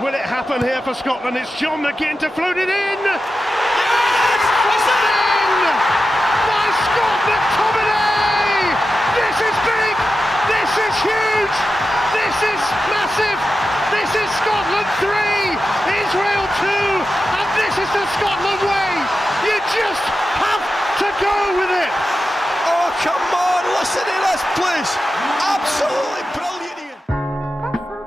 Will it happen here for Scotland? It's John McGinn to float it in. Yes! It's in by Scott McTominay. This is big. This is huge. This is massive. This is Scotland 3, Israel 2, and this is the Scotland way. You just have to go with it. Oh, come on, listen to this, please. Absolutely brilliant, Ian.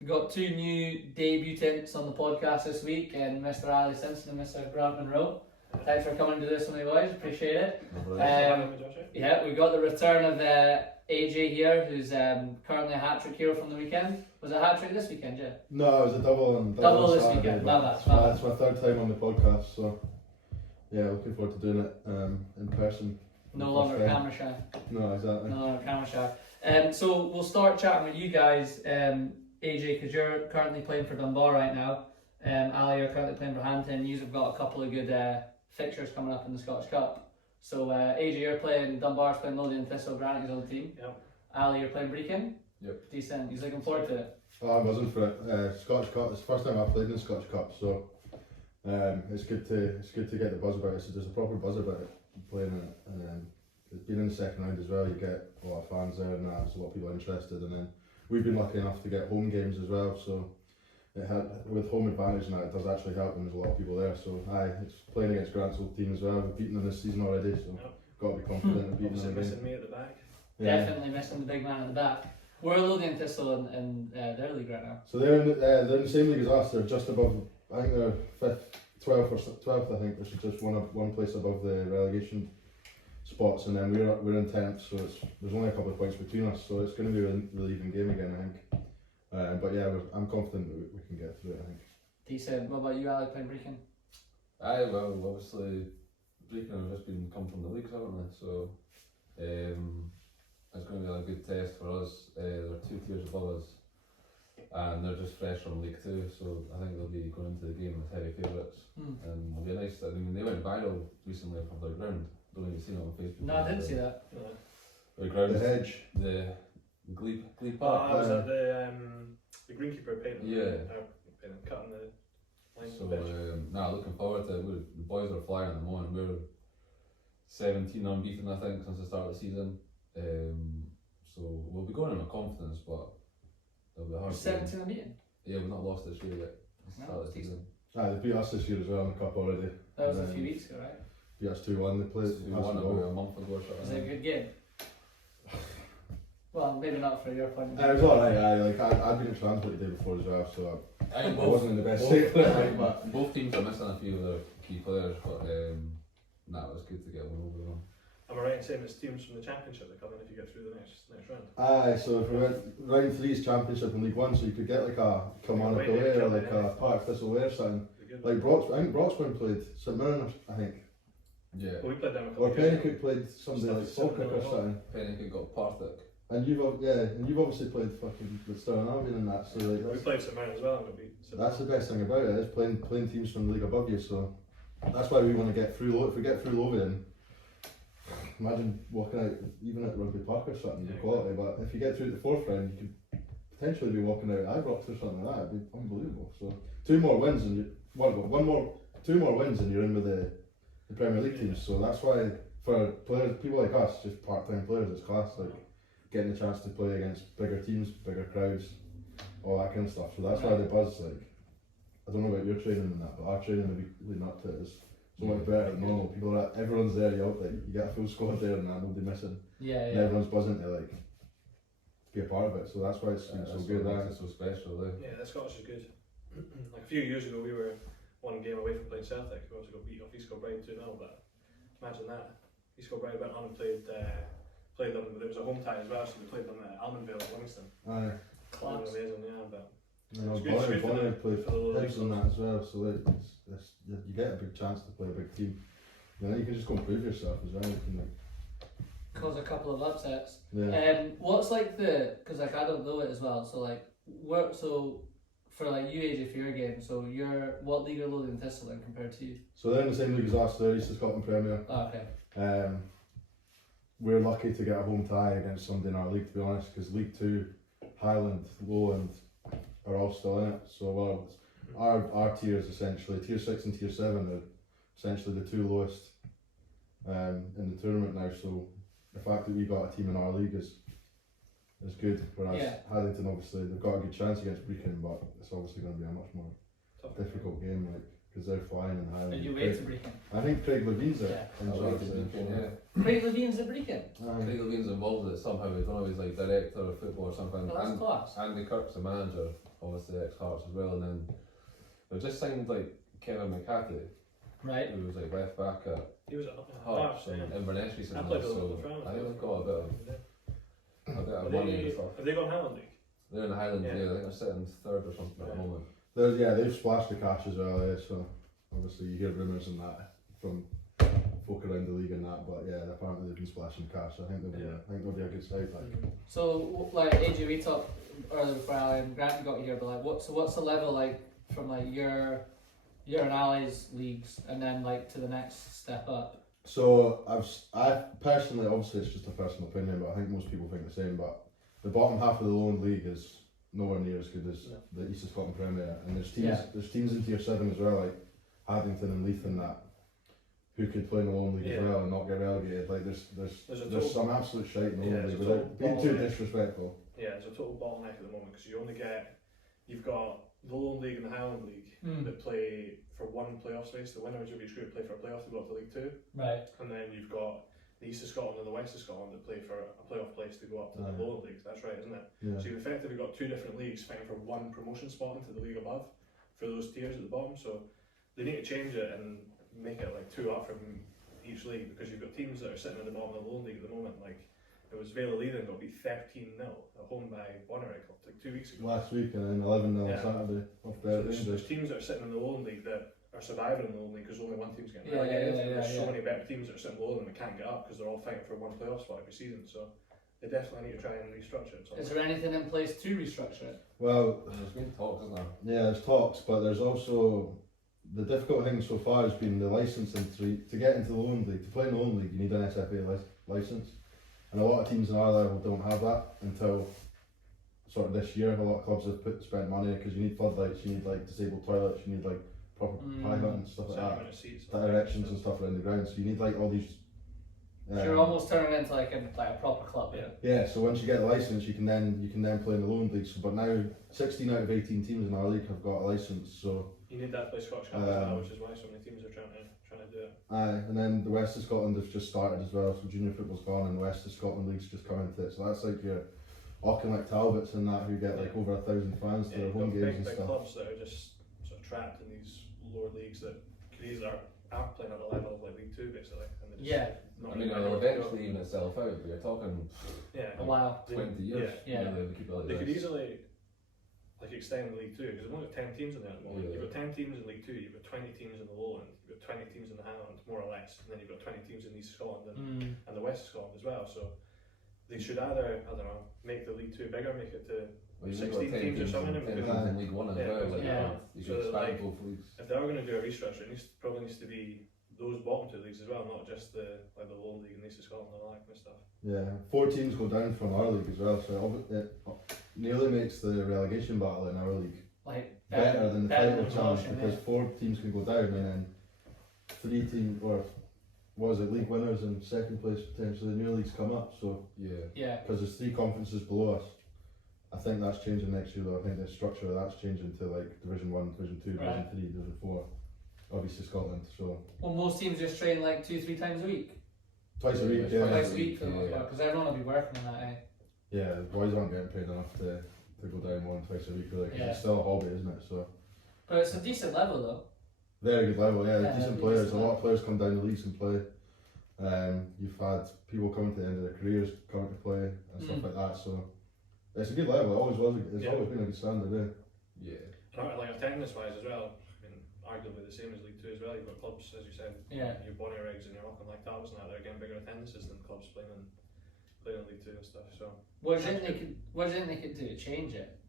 We've got two new debutants on the podcast this week, and Mr. Ali Simpson and Mr. Grant Monroe. Thanks for coming to this one, boys. Appreciate it. Yeah, we got the return of AJ here, who's currently a hat-trick hero from the weekend. Was it a hat-trick this weekend, yeah? No, it was a double this Saturday, weekend. but Love that. It's my third time on the podcast, so yeah, looking forward to doing it in person. No longer camera shy. No, exactly. No longer camera shy. So we'll start chatting with you guys, AJ, because you're currently playing for Dunbar right now. Ali, you're currently playing for Haddington. You've got a couple of good fixtures coming up in the Scottish Cup. So AJ, you're playing Dunbar's playing Lothian Thistle, Granty's on the team. Yep. Ali, you're playing Brechin. Yep. Decent. He's looking forward to it. Oh, I wasn't for it. Scottish Cup. It's the first time I've played in the Scottish Cup, so it's good to get the buzz about it. So there's a proper buzz about it playing in it, and it's been in the second round as well. You get a lot of fans there, and there's a lot of people interested. And then we've been lucky enough to get home games as well, so. With home advantage now, it does actually help when there's a lot of people there. So it's playing against Grant's old team as well. We've beaten them this season already, so got to be confident in beating them again. Missing me at the back. Yeah. Definitely missing the big man at the back. We're Lothian Thistle in their league right now. So they're in the same league as us. They're just above. I think they're 5th, 12th or 12th. I think they're just one place above the relegation spots, and then we're in 10th. So there's only a couple of points between us. So it's going to be a really even game again, I think. But yeah, I'm confident that we can get through it, I think. Decent. What about you, Ali, playing Brechin? Well, obviously, Brechin have just come from the leagues, haven't they? So it's going to be a good test for us. They're 2 tiers above us, and they're just fresh from League 2, so I think they'll be going into the game as heavy favourites. And it'll be a nice. I mean, they went viral recently from their ground. Don't know if you've seen it on Facebook. No, I didn't see that. The ground, the hedge, the Glebe Oh, Park. was that the greenkeeper painting? Yeah. Cutting the line So of the pitch. looking forward to it. The boys are flying at the moment. We're 17 unbeaten, I think, since the start of the season. So we'll be going in with confidence, but it'll be hard. 17 unbeaten? Yeah, we've not lost this year yet. It's the start of the season. they beat us this year as well in the cup already. That was a few weeks ago, right? Beat us 2-1. They played. We won about a month ago or Was something. it a good game? Well, maybe not for your point of view. It was alright. I'd been at Transport the day before as well, so I think I wasn't in the best state for it. But both teams are missing a few of their key players, but it was good to get one over them. Am I right in saying it's teams from the Championship that come in if you get through the next round? so if we went round 3's Championship in League 1, so you could get like a Kilmarnock away or like a Park Thistle away or something. Like I think Broxburn played St Mirren, I think. Yeah. Well, we played them a couple Or of years ago. Pennycook played somebody like Falkirk or something. Pennycook got Partick. And you've obviously played fucking with Stirling Albion and that, so like We played St Mirren as well and we beat St that's the Mirren. best thing about it, is playing teams from the league above you, so that's why we want to get through. If we get through Lothian, imagine walking out even at Rugby Park or something, the quality, but if you get through the 4th round, you could potentially be walking out at Ibrox or something like that. It'd be unbelievable. So 2 more wins and two more wins and you're in with the Premier League teams, so that's why for players, people like us, just part-time players, it's class, like getting the chance to play against bigger teams, bigger crowds, all that kind of stuff. So that's why the buzz, like, I don't know about your training and that, but our training would be really not to it. It's so much better than normal. Everyone's there, you get a full squad there and that, nobody missing. Yeah. And everyone's buzzing to like be a part of it. So that's why it's so good. It's so special. Yeah, the Scottish is good. Like a few years ago, we were one game away from playing Celtic. We also got beat off East Kilbride 2-0, but imagine that. East Kilbride went on and played them, but there was a home tie as well, so we played them at Almondvale at Livingston. Aye. Class. Amazing, yeah, but And It's good for Bonner the- played for the lower Hibs and that as well, so you get a big chance to play a big team. You can just go and prove yourself as well. You can Cause a couple of upsets. yeah. What's like because like I don't know it as well, so like for like you, AJ, for your game. So what league are Lothian and Thistle in compared to you? So they're in the same league as us. They're East of Scotland Premier. Oh, okay. We're lucky to get a home tie against somebody in our league, to be honest, because League 2, Highland, Lowland are all still in it. So our tiers essentially, Tier 6 and Tier 7 are essentially the two lowest in the tournament now. So the fact that we got a team in our league is good. Whereas Haddington, obviously, they've got a good chance against Brecon, but it's obviously going to be a much more difficult game, like, because they're flying in Highland. Are you wait to Brecon? I think Craig Levine's it. Craig Levine's at Brecon? Craig Levine's involved with it somehow. I don't know if he's like director of football or something. Well, that's class. Andy Kirk's the manager, obviously ex-Hearts as well, and then they've just signed like Kevin McCarthy, right? Who was like left back at He was at Hearts and Inverness recently. I played with So them. I think they've got a bit of money and stuff. Have they gone Highland League? They're in the Highlands, Yeah. I think they're sitting third or something at the moment. They've splashed the cash as well, so obviously you hear rumours and that from folk around the league and that, but yeah, apparently they've been splashing cash. I think they'll be a good side. Like. So like AJ, we talked earlier before Ali and Granty got here, but like what's the level like from like your and Ali's leagues and then like to the next step up? So I personally, obviously it's just a personal opinion, but I think most people think the same. But the bottom half of the Lowland League is nowhere near as good as the East of Scotland Premier, and there's teams in Tier 7 as well, like Haddington and Leith and that, who could play in the Lowland League as well and not get relegated. Like there's some absolute shite in the Lowland League without being too disrespectful. Yeah, it's a total bottleneck at the moment because you've got the Lowland League and the Highland League that play for one playoff space. The winners of each group play for a playoff to go up to League 2. Right. And then you've got the East of Scotland and the West of Scotland that play for a playoff place to go up to the Lowland League. That's right, isn't it? Yeah. So you've effectively got two different leagues fighting for one promotion spot into the league above for those tiers at the bottom. So they need to change it and make it like two up from each league because you've got teams that are sitting at the bottom of the Lowland League at the moment. Like it was Vale of Leithen got beat 13-0 at home by Bonnerick like 2 weeks ago. Last week and then 11-0 on Saturday. So there's teams that are sitting in the Lowland League that are surviving in the Lowland League because only one team's getting relegated. There's so many better teams that are sitting below them that can't get up because they're all fighting for one playoff spot every season. So they definitely need to try and restructure it. Is there anything in place to restructure it? Well, there's been talks, isn't there? Yeah, there's talks, but there's also the difficult thing so far has been the licensing to get into the Lowland League. To play in the Lowland League, you need an SFA license, and a lot of teams in our level don't have that until sort of this year. A lot of clubs have spent money because you need floodlights, you need like disabled toilets, you need like proper private and stuff like that, directions and stuff around the ground. So you need like all these. So you're almost turning into like a proper club. Yeah. So once you get the license, you can then play in the Lowland League. So, but now 16 out of 18 teams in our league have got a license. So you need that to play Scottish Cup as well, which is why so many teams are trying to do it. And then the West of Scotland has just started as well. So junior football's gone, and the West of Scotland league's just come into it. So that's like your Auchinleck Talbots and that who get like over 1,000 fans to their home games and big stuff. Clubs that are just sort of trapped in these lower leagues that could easily are playing at a level of like League 2 basically. And I mean, it'll eventually even itself out, but you're talking a while, 20 years. They could easily like extend League 2 because there's only 10 teams in there at the moment. You've got 10 teams in League 2, you've got 20 teams in the Lowland, you've got 20 teams in the Highlands, more or less, and then you've got 20 teams in East Scotland and the West of Scotland as well. So they should either, I don't know, make the League 2 bigger, make it to 16 teams or something. In League 1 as well. You should expand both leagues. If they are going to do a restructure, it probably needs to be those bottom two leagues as well, not just the Lowland League and East of Scotland and all that kind of stuff. Yeah, 4 teams go down from our league as well, so it nearly makes the relegation battle in our league better than the title challenge because 4 teams can go down and then 3 teams, or what is it, league winners and second place potentially the new leagues come up. So because there's 3 conferences below us. I think that's changing next year though. I think the structure of that's changing to like Division 1, Division 2, Division 3, Division 4 of East of Scotland. So well, most teams just train like 2-3 times a week. Twice a week, Twice a week for the most part, because everyone will be working on that, Yeah, the boys aren't getting paid enough to go down more than twice a week, really, because it's still a hobby, isn't it? So. But it's a decent level though. Very good level, decent players. A lot of players come down the leagues and play. You've had people coming to the end of their careers coming to play and stuff like that. So it's a good level. It always was. It's always been a good standard. Like attendance wise as well. Arguably the same as League 2 as well. You've got clubs, as you said, your Bonnerigs and your Auchinleck Talbots and that, they're getting bigger attendances than clubs playing in League 2 and stuff. So what do you think they could do to change it?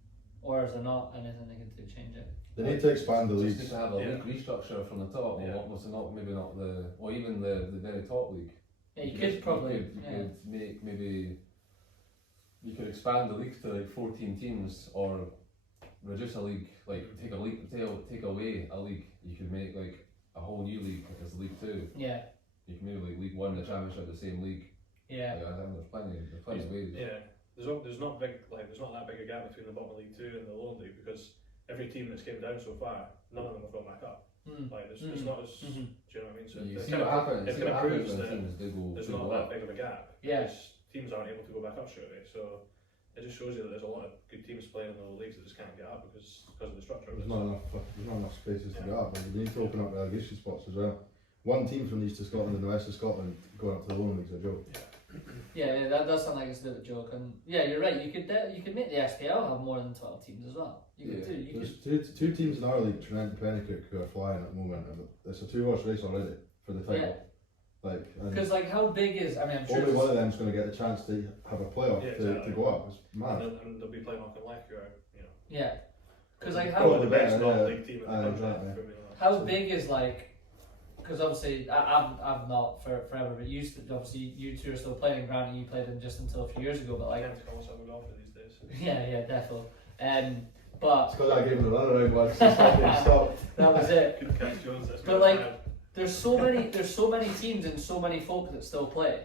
or is there not anything they can do to change it? They need to expand the Just leagues. need to have a league restructure from the top. Yeah. Or was it not? Maybe not the, or even the very top league. Yeah, you could probably. You could make maybe. You could expand the league to like 14 teams, or reduce a league. Like take away a league. You could make like a whole new league as League 2. Yeah. You can maybe like League 1, the Championship, the same league. Yeah. Like, I think there's plenty of ways. Yeah, there's not that big a gap between the bottom of League 2 and the lower league, because every team that's came down so far, none of them have gone back up. Like it's not as, do you know what I mean? So You it see kind what of, happens. it See kind what of happens proves when that teams do go. there's do not go that up. big of a gap. Yeah. Because teams aren't able to go back up straight away. So it just shows you that there's a lot of good teams playing in the leagues that just can't get up because of the structure of it. There's not enough spaces to get up. Like, they need to open up relegation spots as well. One team from the east of Scotland and the west of Scotland going up to the lower leagues is a joke. Yeah, that does sound like it's a bit of a joke, and yeah, you're right. You could make the SPL have more than 12 teams as well. You could do. There's two teams in our league, Trent and Penicuik, who are flying at the moment. And it's a 2-horse race already for the title. Yeah. Like, because like how big is? I mean, I'm sure only one of them's going to get the chance to have a playoff to go up. It's mad. And they'll be playing Malcolm Lake, who are, you know. Yeah. Because like probably how the best non-league team in the country. Exactly. how big is like? Because obviously I've not forever, but obviously you two are still playing in Granty. You played in just until a few years ago, but like I can't call myself a golfer these days. yeah, definitely. But It's because I gave him a run around once and stopped. that was it. Couldn't catch Jones. But like, there's so many teams and so many folk that still play,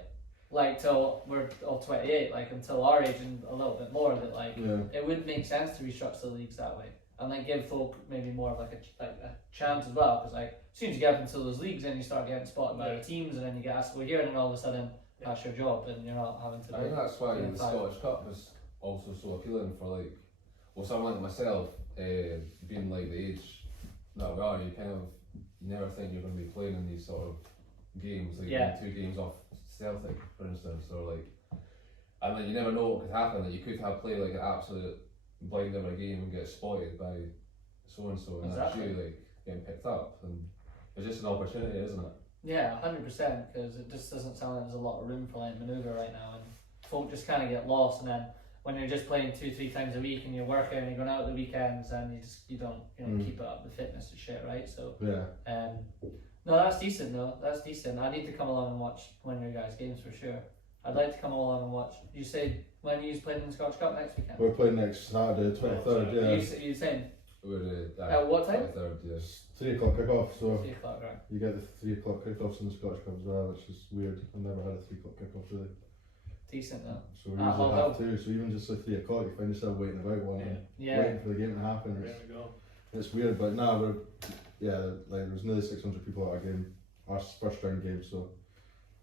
like till we're all 28, like until our age and a little bit more. That like it would make sense to restructure the leagues that way and like give folk maybe more of like a chance as well. Because like as soon as you get up into those leagues, then you start getting spotted by the teams, and then you get asked to go here, and then all of a sudden that's your job, and you're not having to. I think that's why the Scottish Cup was also so appealing for like, well, someone like myself, being like the age that we are, you never think you're going to be playing in these sort of games, like 2 games off Celtic, for instance, or like, and then you never know what could happen. That you could have play like an absolute blind of a game and get spotted by so and so, and that's you like getting picked up, and it's just an opportunity, isn't it? Yeah, 100%, because it just doesn't sound like there's a lot of room for like manoeuvre right now, and folk just kind of get lost, and then when you're just playing 2-3 times a week and you're working and you're going out at the weekends, and you don't keep it up, the fitness and shit, right? So no, that's decent though. That's decent. I need to come along and watch one of your guys' games for sure. I'd like to come along and watch. You say when you playing in the Scottish Cup next weekend? We're playing next Saturday, 23rd. Yeah. You saying? We're At what time? 23rd, yes. 3 o'clock kick-off, so 3 o'clock, right? you get the 3 o'clock kick-offs in the Scottish Cup as well, which is weird. I've never had a 3 o'clock kick-off really. Decent though. So we usually have 2, so even just at 3 o'clock you find yourself waiting about waiting for the game to happen. It's weird, but now like there's nearly 600 people at our game, our first round game, so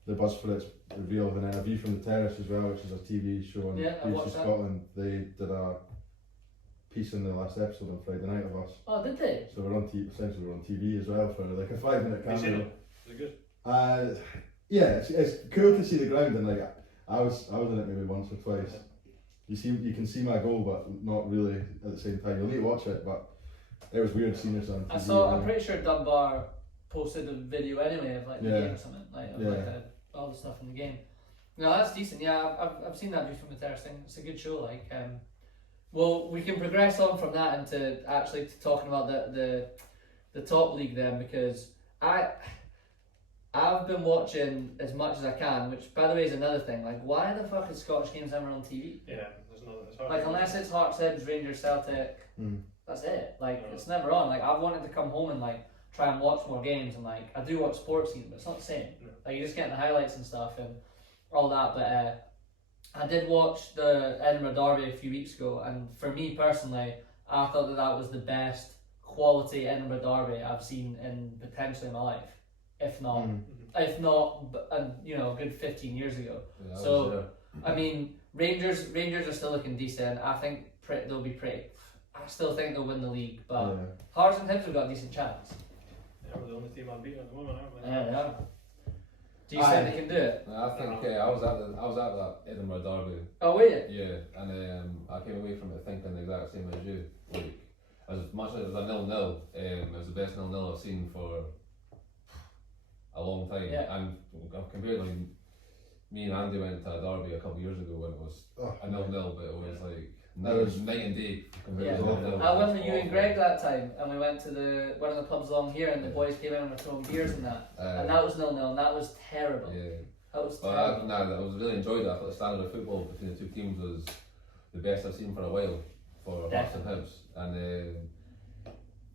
the buzz for it's real. And then A View from the Terrace as well, which is a TV show on BBC Scotland. They did a piece in the last episode on Friday night of us. Oh, did they? So we're on essentially we're on TV as well for like a 5-minute cameo. Is it good? Yeah, it's cool to see the ground, and like I was in it maybe once or twice. You can see my goal, but not really at the same time. You'll need to watch it, but it was weird seeing us on TV. I'm pretty sure Dunbar posted a video anyway of like the game or something, all the stuff in the game. No, that's decent. Yeah, I've seen that View from the Terrace thing. It's a good show. Like, well, we can progress on from that into actually talking about the top league then, because I've been watching as much as I can, which by the way is another thing. Like, why the fuck is Scottish games ever on TV? Yeah, it's hard. Like, unless it's Hearts, Hibs, Rangers, Celtic, that's it. Like, it's never on. Like, I've wanted to come home and like try and watch more games, and like I do watch sports games, but it's not the same. Like, you just get the highlights and stuff and all that. But I did watch the Edinburgh Derby a few weeks ago, and for me personally, I thought that was the best quality Edinburgh Derby I've seen in potentially my life, if not a good 15 years ago. Yeah, so I mean, Rangers are still looking decent. I think they'll be pretty. I still think they'll win the league, but Hearts and Hibs have got a decent chance. Yeah, we're the only team unbeaten at the moment, aren't we? Yeah, they are. Do you think they can do it? I think I was at that Edinburgh Derby. Oh, were you? Yeah, and I came away from it thinking the exact same as you. Like, as much as it was a 0-0, it was the best 0-0 I've seen for a long time. Yeah. And compared to me and Andy went to a derby a couple of years ago when it was a 0-0, but it was like night and day. Yeah. compared to now. I went with you and Greg that time, and we went to one of the pubs along here, and the boys came in and were throwing beers and that, and that was 0-0, and that was terrible. Yeah. That was Well, terrible. I was really enjoyed it. I thought the standard of football between the two teams was the best I've seen for a while for Hearts and Hibs. And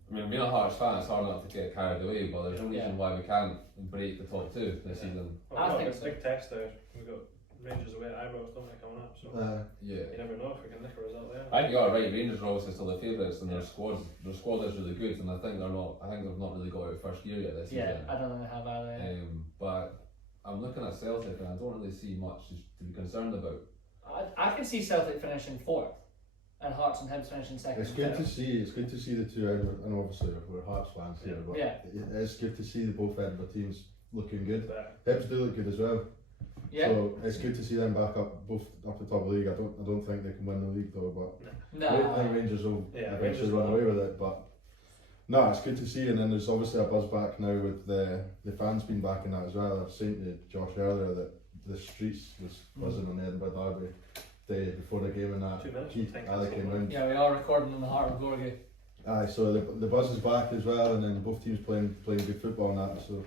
I mean, being a Hearts fan, it's hard not to get carried away, but there's no reason why we can't break the top two this season. Well, I we've think got a big test there. We've got Rangers away at Ibrox, don't we, coming up? So Yeah. you never know if we can nick a result there. I think you are right. Rangers are obviously still the favourites, and their squad is really good. And I think they've not really got out first year yet this Yeah, season. I don't know how bad they are. But I'm looking at Celtic, and I don't really see much to be concerned about. I can see Celtic finishing 4th, and Hearts and Hibs finishing 2nd. It's good to see. It's good to see the two Edinburgh, and obviously we're Hearts fans here, but Yeah. it is good to see the both Edinburgh teams looking good. But Hibs do look good as well. Yeah. So it's good to see them back up, both up the top of the league. I don't think they can win the league though, but I think Rangers will eventually Rangers run will. away with it. But no, it's good to see. And then there's obviously a buzz back now with the fans being back in that as well. I was saying to Josh earlier that the streets was buzzing on the Edinburgh Derby day before the game, and that 2 minutes, Keith I think Ali that's came all. in. Yeah, we are recording in the Heart of Gorgie. Aye, so the buzz is back as well, and then both teams playing good football and that. So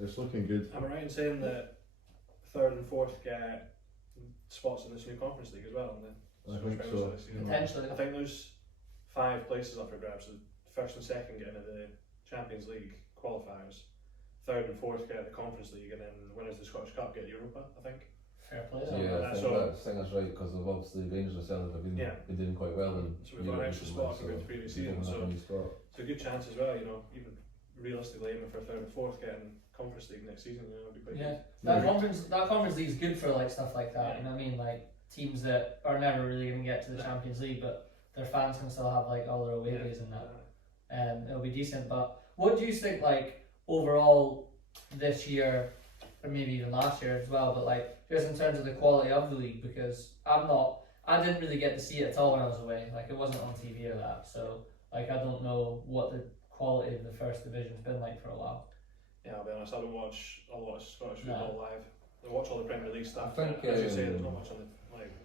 it's looking good. am I right in saying that 3rd and 4th get spots in this new Conference League as well? In the I think Scottish so. Premiership this season? Potentially. I think there's 5 places up for grabs. The 1st and 2nd get into the Champions League qualifiers. 3rd and 4th get the Conference League, and then winners of the Scottish Cup get Europa, I think. Fair play. So Yeah, I that's think all. that's right, because obviously Rangers and Celtic have been doing quite well. So we've got an extra spot compared to previous season, so it's a good chance as well, even realistically aiming for 3rd and 4th getting Conference League next season, it'd be quite Yeah, good. that conference league is good for like stuff like that. You know what I mean? Like teams that are never really going to get to the Champions League, but their fans can still have like all their away days and that. It'll be decent. But what do you think, like overall this year, or maybe even last year as well? But like just in terms of the quality of the league, because I didn't really get to see it at all when I was away. Like it wasn't on TV or that, so like I don't know what the quality of the first division's been like for a while. Yeah, I'll be honest, I don't watch a lot of Scottish football live. I watch all the Premier League stuff, I think, but as you say, there's not much on the,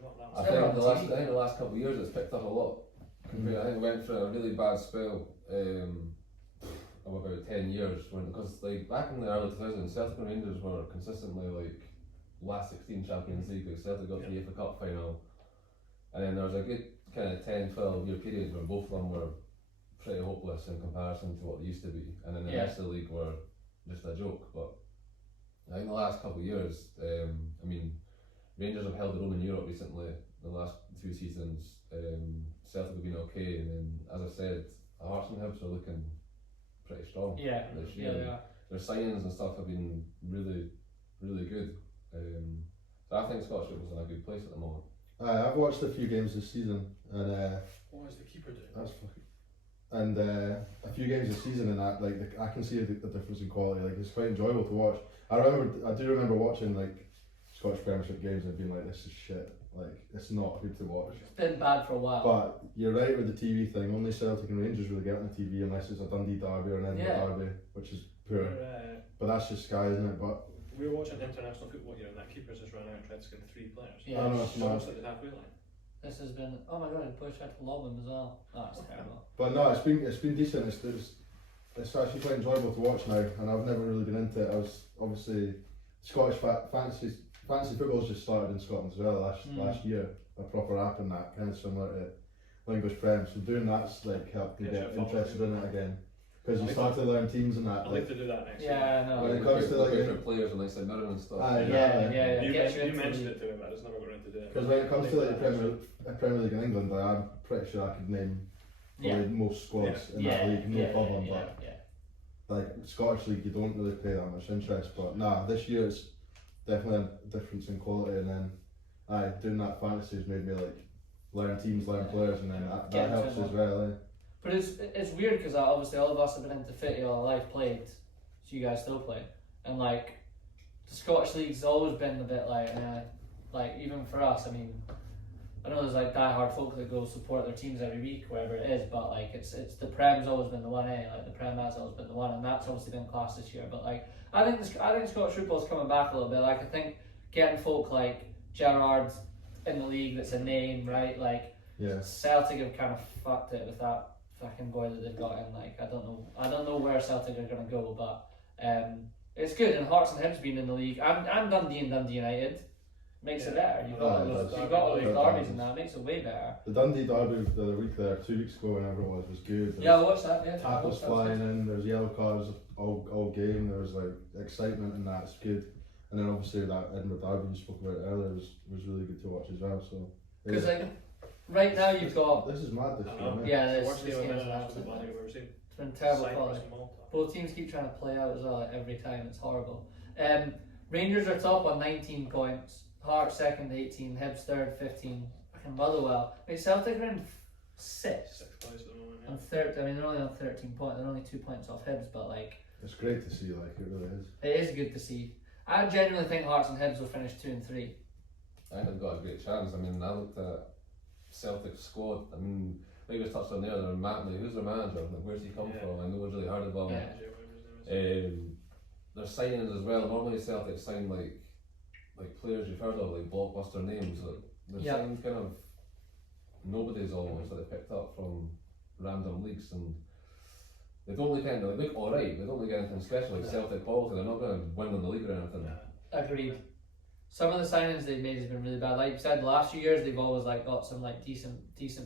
not that I much. think the last couple of years it's picked up a lot. I think it went through a really bad spell of about 10 years, because like back in the early 2000s, Celtic and Rangers were consistently like last 16 Champions League. Like Celtic got to the FA Cup final, and then there was a good kind of 10-12 year period where both of them were pretty hopeless in comparison to what they used to be, and then the rest of the league were just a joke. But I think the last couple of years, I mean, Rangers have held their own in Europe recently. The last 2 seasons, Celtic have been okay, and then as I said, Hearts and Hibs are looking pretty strong. Yeah, this year. they are. Their signings and stuff have been really, really good. So I think Scottish football's in a good place at the moment. I've watched a few games this season, and What is the keeper doing? that's fucking. And a few games this season, and that I can see the difference in quality. Like it's quite enjoyable to watch. I do remember watching like Scottish Premiership games and being like, this is shit. Like it's not good to watch. It's been bad for a while. But you're right with the TV thing. Only Celtic and Rangers really get on the TV unless it's a Dundee derby or an Edinburgh derby, which is poor. But that's just Sky, isn't it? But we were watching international football here, and that keeper's just run out and tried to skin 3 players. Yeah. I know, It's almost like the halfway line. This has been. Oh my god! I pushed out to lob him as well. Oh, that's terrible. But no, it's been decent. It's actually quite enjoyable to watch now, and I've never really been into it. I was obviously Scottish fantasy football's just started in Scotland as well last year. A proper app and that, kind of similar to English Prem. So doing that's like helped me get interested in it again, because you start to learn teams and that. I'd like to do that next year. Yeah, I know. When it comes to like different players and like St Mirren and stuff. Yeah. You Get mentioned into it to me, but I just never got around to doing it. Because when it comes to like the Premier League in England, I'm pretty sure I could name probably most squads in that league, no problem. But like Scottish League, you don't really pay that much interest. But this year it's definitely a difference in quality, and then doing that fantasy has made me like learn teams, learn players, and then that helps as well. But it's weird because obviously all of us have been into footy all our life, played, so you guys still play, and like the Scottish League's always been a bit like even for us. I mean, I know there's like die-hard folk that go support their teams every week, wherever it is, but like it's the Prem's always been the one, like the Prem has always been the one, and that's obviously been class this year. But like I think Scottish football's coming back a little bit. Like I think getting folk like Gerrard, in the league that's a name, right? Like Yeah. Celtic have kind of fucked it with that fucking boy that they've got in. Like I don't know where Celtic are gonna go, but it's good. And Hearts and Hibs being in the league, and Dundee and Dundee United makes it better. You've got all those derbies and that makes it way better. The Dundee derby the other week there, 2 weeks ago, whenever it was good. Yeah, I watched that. Yeah, Tackles flying in. There's yellow cards all game. There was like excitement and that's good. And then obviously that Edinburgh derby you spoke about earlier was really good to watch as well. So because like right now you've got this is mad. This game, yeah, It's the this worst game game is I've absolutely. ever seen. It's been terrible Cyprus quality. and Malta. Both teams keep trying to play out as well like, every time. It's horrible. Rangers are top on 19 points. Hearts second 18. Hibs third 15. Fucking Motherwell. Wait, Celtic are in 6th. Sixth place at the moment. And third. I mean, they're only on 13 points. They're only 2 points off Hibs, but like it's great to see. Like it really is. it is good to see. I genuinely think Hearts and Hibs will finish 2 and 3. I think they've got a great chance. I mean, I looked at Celtic's squad. I mean, like we touched on there, who's their manager? Like, where's he come from? I know it's really hard about him. Their signings as well. Normally Celtic sign like players you've heard of, like blockbuster names. They're signed kind of nobody's almost that they picked up from random leagues, and they don't look anything. They look alright. They don't look anything special like Celtic quality. They're not going to win on the league or anything. Agreed. Some of the signings they've made has been really bad. Like you said, the last few years they've always like got some like decent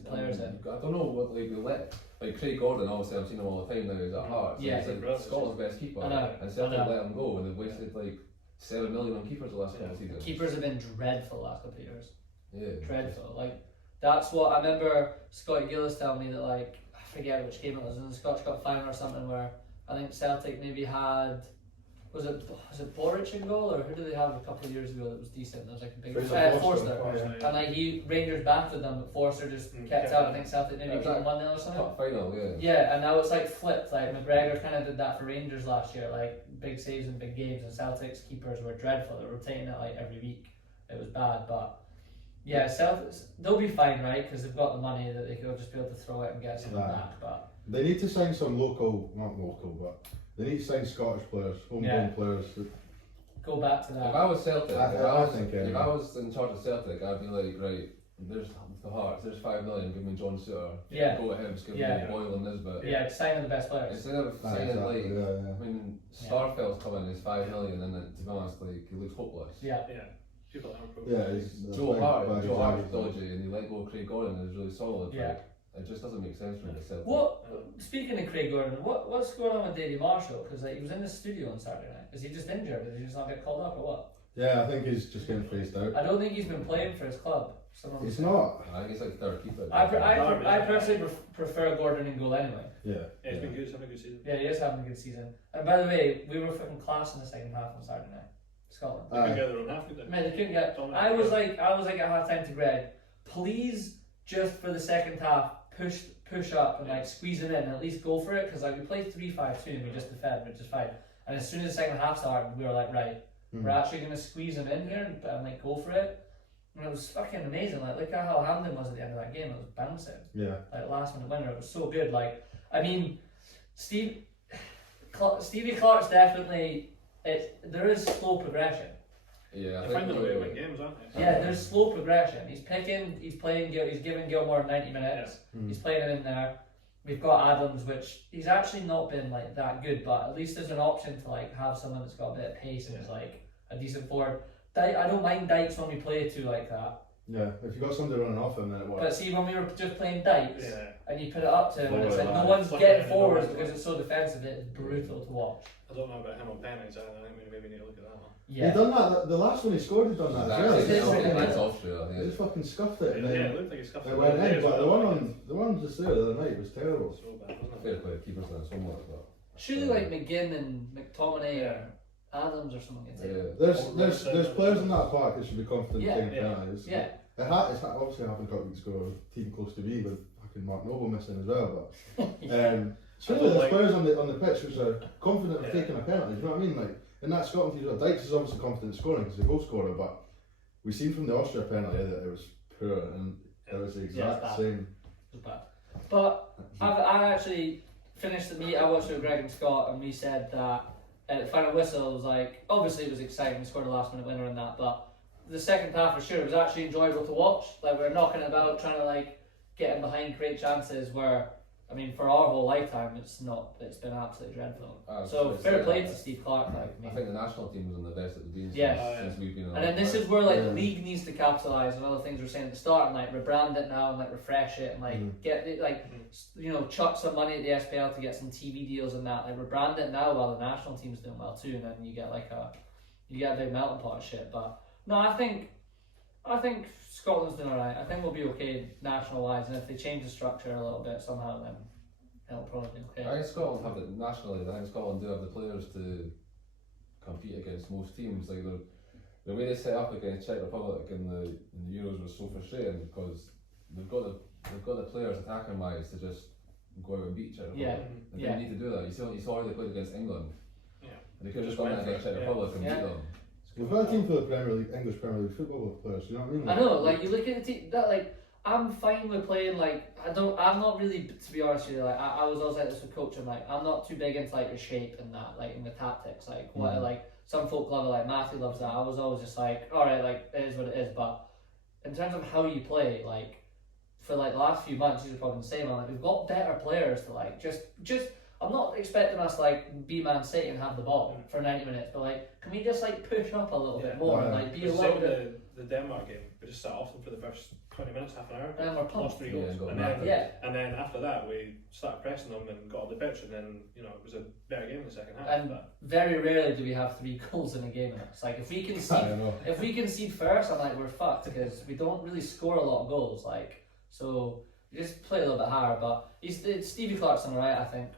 players in. I don't know what they let. Like Craig Gordon, obviously I've seen him all the time now. He's at Hearts. Yeah. He's like Scotland's best keeper. I know. And Celtic let him go, and they've wasted like 7 million on keepers the last couple of seasons. Keepers have been dreadful the last couple of years. Yeah. Dreadful. Like that's what I remember. Scott Gillis telling me that like I forget which game it was in the Scottish Cup final or something where I think Celtic maybe had. Was it Boric in goal, or who did they have a couple of years ago that was decent? There was like a big Forster. And like Rangers battered them, but Forster just kept out. I think Celtic maybe beat them 1-0 or something. Cup final, yeah. Yeah, and now it's like flipped. Like McGregor kind of did that for Rangers last year, like big saves in big games, and Celtic's keepers were dreadful. They were rotating it like every week. It was bad, but yeah, Celtics they'll be fine, right? Because they've got the money that they could just be able to throw it and get something back. But they need to sign some not local, but they need to sign Scottish players, homegrown players. Go back to that. If I was Celtic, if I was in charge of Celtic, I'd be like, right, there's the Hearts, there's 5 million, give me John Suter. Yeah. Go to Hibs, give me Boyle and Nisbet. Yeah, signing the best players. Instead of signing I mean, Starfeld's coming, he's 5 million, and to be honest, like, he looks hopeless. Yeah. People aren't Joe Hart's dodgy, and you let go of Craig Gordon, who's really solid. Yeah. Like, it just doesn't make sense for me to Celtic. Speaking of Craig Gordon, what's going on with Davy Marshall? Because like, he was in the studio on Saturday night. Is he just injured? Did he just not get called up or what? Yeah, I think he's just getting phased out. I don't think he's been playing for his club. He's not. I think he's like third keeper. I personally prefer Gordon in goal anyway. Yeah. He's been good. He's having a good season. Yeah, he is having a good season. And by the way, we were fucking class in the second half on Saturday night. Scotland. They couldn't get their own half, did they? Man, they couldn't get. I was like at half time to Greg, please just for the second half push up and like squeeze it in and at least go for it, because like we played 3-5-2 and we just defended, which is fine. And as soon as the second half started, we were like, right, we're actually gonna squeeze him in here and like go for it. And it was fucking amazing. Like look at how Hampden was at the end of that game. It was bouncing. Yeah. Like last minute winner. It was so good. Like I mean, Stevie Clark's definitely. There is slow progression. Yeah, they're finding a way to win games, aren't they? Yeah, there's slow progression. He's playing, he's giving Gilmore 90 minutes. He's playing him in there. We've got Adams, which he's actually not been like that good, but at least there's an option to like have someone that's got a bit of pace and is like a decent forward. I don't mind Dykes when we play two like that. Yeah, if you got somebody running off him, then it works. But see, when we were just playing Dykes, and you put it up to him, and it's like no one's getting forwards because it's so defensive. It's brutal to watch. I don't know about him on penalties. I think we maybe need to look at that one. Yeah. He done that. The last one he scored, he done that as well. He just fucking scuffed it. Yeah, it looked like he scuffed it. It went in, but the one just there the other night was terrible. So bad, wasn't it? Fair play, keepers done somewhat, but surely like McGinn and McTominay or Adams or something. There's players in that park that should be confident taking penalties. Yeah. It's obviously happened a couple weeks ago. A team close to me with fucking Mark Noble missing as well, but surely there's players on the pitch which are confident of taking a penalty. Do you know what I mean? Like in that Scotland team, Dykes is obviously confident in scoring because he's a goal scorer, but we seen from the Austria penalty that it was poor and it was the exact same. It was bad. But I actually finished the meet. I watched it with Greg and Scott, and we said that at the final whistle it was like obviously it was exciting. We scored a last minute winner in that, but the second half for sure it was actually enjoyable to watch. Like we were knocking it about, trying to like get in behind, create chances. Where I mean, for our whole lifetime, it's been absolutely dreadful. So fair play to Steve Clark. Like I think the national team was on the best it's been since we've been on. And then this is where like the league needs to capitalise on other things we're saying at the start and like rebrand it now and like refresh it and like get it like you know, chuck some money at the SPL to get some TV deals and that. Like rebrand it now while the national team's doing well too, and then you get a big melting pot of shit. But no, I think Scotland's doing alright. I think we'll be okay national wise, and if they change the structure a little bit somehow, then it'll probably be okay. I think Scotland have it nationally. I think Scotland do have the players to compete against most teams. Like the way they set up against Czech Republic in the Euros was so frustrating because they've got the players attacking wise to just go out and beat Czech Republic. They didn't need to do that. You saw how they played against England. And they could have just done that against Czech Republic and beat them. We've got a team for the Premier League, English Premier League football players. You know what I mean? I know. Like you look at the team that like. I'm fine with playing like I'm not really, to be honest with you, like I was always like this with coaching, like I'm not too big into like your shape and that, like in the tactics, like what like some folk love it, like Matthew loves that. I was always just like, alright, like it is what it is, but in terms of how you play, like for like the last few months you're probably the same, like we've got better players to like just I'm not expecting us like be Man City and have the ball for 90 minutes, but like can we just like push up a little bit more and like be a little bit. The Denmark game, we just sat off them for the first 20 minutes, half an hour, and we're lost 3 goals, and then after that we started pressing them and got on the pitch, and then you know it was a better game in the second half. And very rarely do we have 3 goals in a game. It's like if we concede first, I'm like we're fucked because we don't really score a lot of goals. Like so, we just play a little bit higher. But Stevie Clark's done right, I think.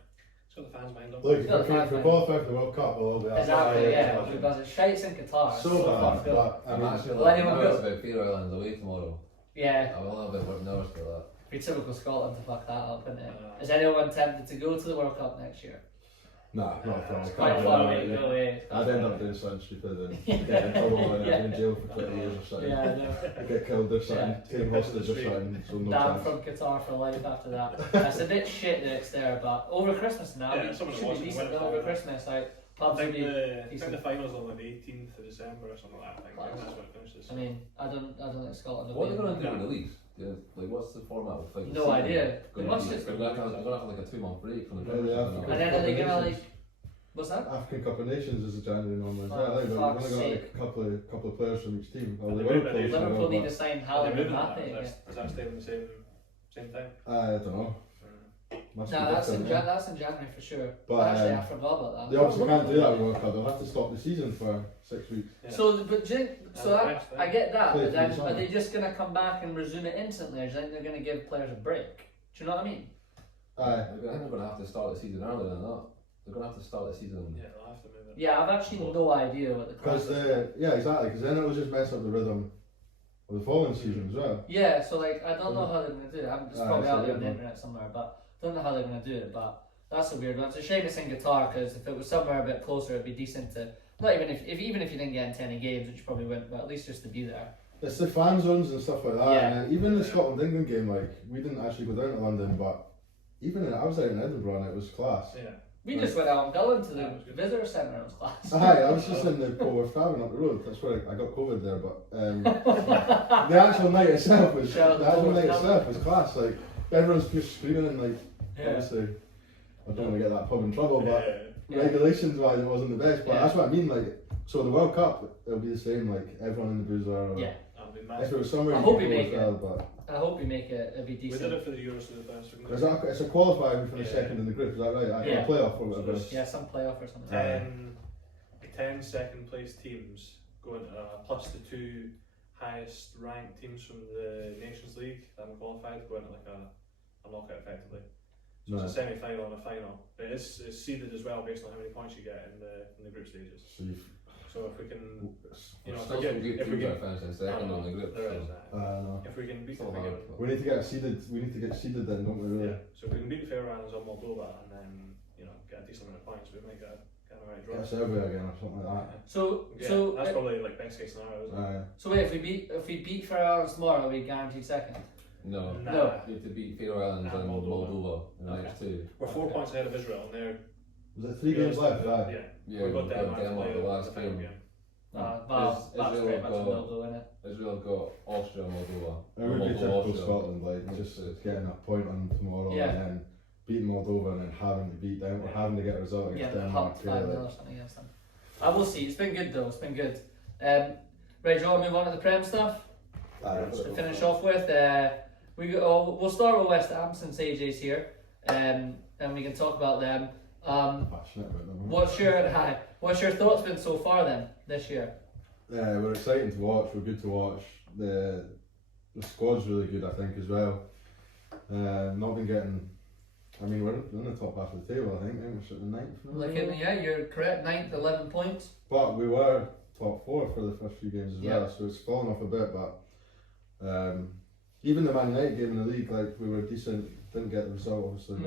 It's got the fans' mind on. Look, if we qualify for the World Cup, we'll be exactly, because it's shite in Qatar. So bad, but I'm actually nervous about Faroe Islands away tomorrow. Yeah. I'm a little bit nervous about that. Be typical Scotland to fuck that up, isn't it? Is anyone tempted to go to the World Cup next year? Nah, not at all. It's quite far away to go away. I'd end up doing something stupid and get in trouble and in jail for 20 years or something. Yeah, I know. Get killed or something, taken hostage or something. So no Damn chance. from Qatar for life after that. It's a bit shit that it's there, but over Christmas now, it should be decent over Christmas. Like, pubs will be I think decent. the finals on like the 18th of December or something like that. I think that's when it finishes. I mean, I don't think Scotland will What are be they going to do with the leagues? Like, what's the format of like? No idea. They're going to have like a 2-month break from the Yeah, they have. and then are they gonna like? What's that? African Cup of Nations is a January normally. Oh, Yeah, they've only fuck's got like sake. a couple of players from each team. And Liverpool need to sign Haaland and Mbappe again. Is that staying at the same time? I don't know. Must be No, that's in different, that's in January for sure. But, actually, I forgot about that. They obviously can't do that with World Cup. They'll have to stop the season for 6 weeks. Yeah. So, but do you think, I get that, Play but then through the are they summer. just gonna come back and resume it instantly, or do you think they're gonna give players a break? Do you know what I mean? Aye. I think they're going to have to start the season earlier than that. They're going to have to start the season. Yeah, they'll have to move it. Yeah, I've actually no idea what the Because class is. yeah, exactly. Because then it will just mess up the rhythm of the following season as well. Yeah, so like I don't know how they're gonna do it. It's probably it's a out there on weird the one. internet somewhere, but I don't know how they're gonna do it. But that's a weird one. It's a shame it's in Qatar because if it was somewhere a bit closer, it'd be decent to. Not even if even if you didn't get into any games, which you probably wouldn't, but at least just to be there. It's the fan zones and stuff like that. Yeah. And then even the Scotland England game, like we didn't actually go down to London, but even I was out in Edinburgh and it was class. Yeah. We just went out and Dublin to the visitor centre. It was class. Aye, I was just in the Polworth Tavern up the road. That's where I got COVID there, but the actual night itself was class. Like everyone's just screaming and like obviously I don't want to get that pub in trouble, but regulations wise it wasn't the best. But that's what I mean. Like so the World Cup it'll be the same. Like everyone in the boozer. Or Yeah. If it was somewhere, I you hope could you go make as well, but I hope we make it. It'd be We decent. did it for the Euros to the best. it's a qualifier for the second in the group. Is that right? Yeah. A playoff or whatever. Yeah, some playoff or something. 10 second place teams going plus the 2 highest ranked teams from the Nations League that have qualified going to like a knockout effectively. So it's a semi-final and a final. But it's seeded as well based on how many points you get in the group stages. So if we can, you know, if we get finishing second on the group. if we can beat the we need to get seeded. We need to get seeded then, don't we? Really? yeah. So if we can beat the Faroe Islands or Moldova and then you know get a decent amount of points, we might get a right draw. Get Serbia again or something like that. So that's probably like best case scenario, isn't it? So wait, if we beat Faroe Islands tomorrow, are we guaranteed second? No. No. You have to beat Faroe Islands and Moldova in the next 2. We're 4 points ahead of Israel, and they're Was it 3 games left? Yeah. Yeah, We've got we've got Denmark to Denmark play the the last final game. game. That's Israel pretty much a got- no-go, isn't it? they've got Austria and Moldova. It would be Moldova, typical Austria. Scotland, like Mixed just it. getting a point on tomorrow Yeah. and then beating Moldova and then having to beat them or having to get a result Yeah, against they're Denmark. pumped Yeah, 5-0 like, or something against them. I will see. It's been good though. It's been good. Right, do you want to move on to the Prem stuff to finish off with? We'll start with West Ham since AJ's here, and we can talk about them. passionate about them. What's your thoughts been so far then this year? We're exciting to watch. We're good to watch. The squad's really good, I think, as well. Not been getting. I mean, we're in the top half of the table. I think we're sitting ninth. Yeah, you're correct. 9th, 11 points. But we were top 4 for the first few games as Yeah. well, so it's fallen off a bit. But even the Man United game in the league, like we were decent. Didn't get the result, obviously,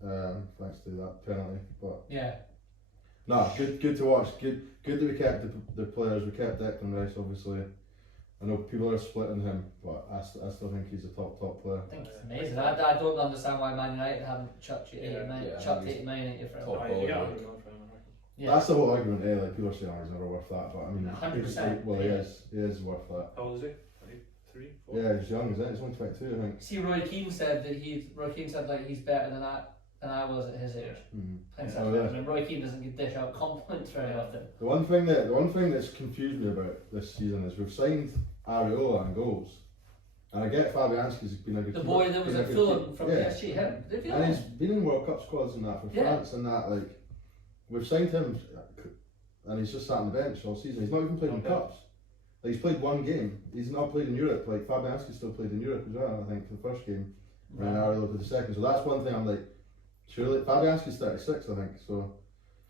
but thanks to that penalty. But Yeah. no, good to watch. Good that we kept the players. We kept Declan Rice, obviously. I know people are splitting him, but I still think he's a top player. I think it's amazing. I don't understand why Man United haven't chucked 89 at you for him. Top You get baller. 100 million for him, I reckon. Yeah. That's the whole argument, Like people are saying, he's never worth that, but I mean, 100%. well, he is worth that. How old is he? 23? 4? Yeah, he's young, isn't he? He's only 22, I think. See, Roy Keane said like he's better than I was at his age. Mm. I think Oh, that's yeah. I mean, Roy Keane doesn't dish out compliments very often. The one thing that's confused me about this season is we've signed Areola and goals, and I get Fabianski's been a good. The boy that was been a at good Fulham keeper. from Yeah. PSG, him. Did you And know? he's been in World Cup squads and that for Yeah. France and that. Like we've signed him, and he's just sat on the bench all season. He's not even played in Okay. cups. Like, he's played one game. He's not played in Europe. Like Fabianski still played in Europe as well. I think for the first game, and then Areola for the second. So that's one thing I'm like, surely Fabianski's 36, I think. So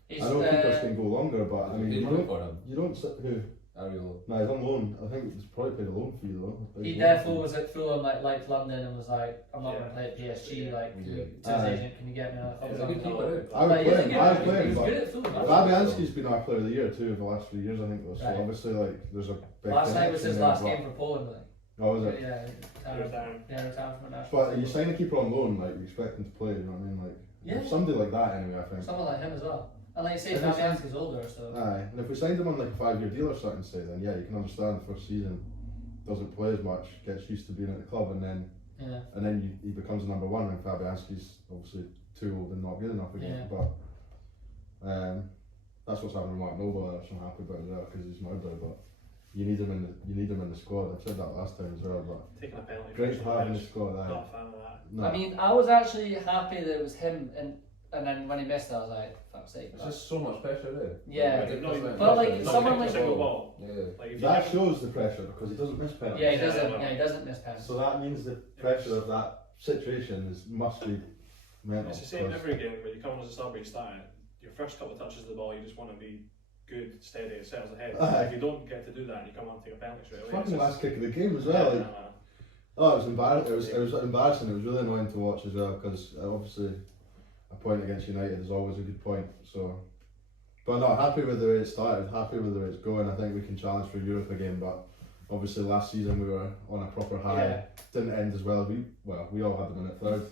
He's, I know keepers can go longer, but I mean Been you running don't. for him. You don't sit who. Areola. No, he's on loan. I think he's probably paid a loan fee though. he therefore was at Fulham, like London, and was like, I'm not Yeah. going to play at PSG. Like, Yeah. to his agent, can you get me a He's a good keeper, I would Like, he's play a him. good- I would he play him. was But good at Fulham. Fabianski's been our player of the year too for the last 3 years, I think. Though. So Right. obviously, like, there's a big. Last night was his connection there, last but- game for Poland, I think. Oh, is it? Yeah, Retiring. retired from the national But team. you sign a keeper on loan, like you expect him to play. You know what I mean? Like, Yeah. somebody like that anyway. I think. Someone like him as well. And like you say, If he's- Fabianski's older, so. Aye, and if we signed him on like a 5-year deal or something, say then yeah, you can understand the first season doesn't play as much, gets used to being at the club, and then Yeah. he becomes a number one, and Fabianski's obviously too old and not good enough again. Yeah. But that's what's happening with Mark Noble. I'm happy about as well because he's murdered, but you need him in the squad. I said that last time as well, but Taking a penalty. great from to have in the bench. squad. Not a fan of that. No. I mean, I was actually happy that it was him, and then when he missed it, I was like, fuck's sake. It's just so much pressure there. Yeah. Like, it Not doesn't even- like But, like, pressure. someone Not like- a single ball. Yeah. Like, if you that give- shows the pressure because he doesn't miss penalties. Yeah, he doesn't. Yeah, he doesn't miss penalties. So that means the pressure of that situation must be mental. It's the same 'cause- every game where you come on as a sub where you start it. Your first couple of touches of the ball, you just want to be good, steady, it settles ahead. Aye. If you don't get to do that, and you come on and take a penalty straight away. Fucking it's last just- kick of the game as well. Yeah, Like, no, no. oh, it was embarrassing. It was embarrassing. It was really annoying to watch as well because obviously a point against United is always a good point. So, but no, happy with the way it started. Happy with the way it's going. I think we can challenge for Europe again. But obviously last season we were on a proper high. Yeah. Didn't end as well. We all had them in at third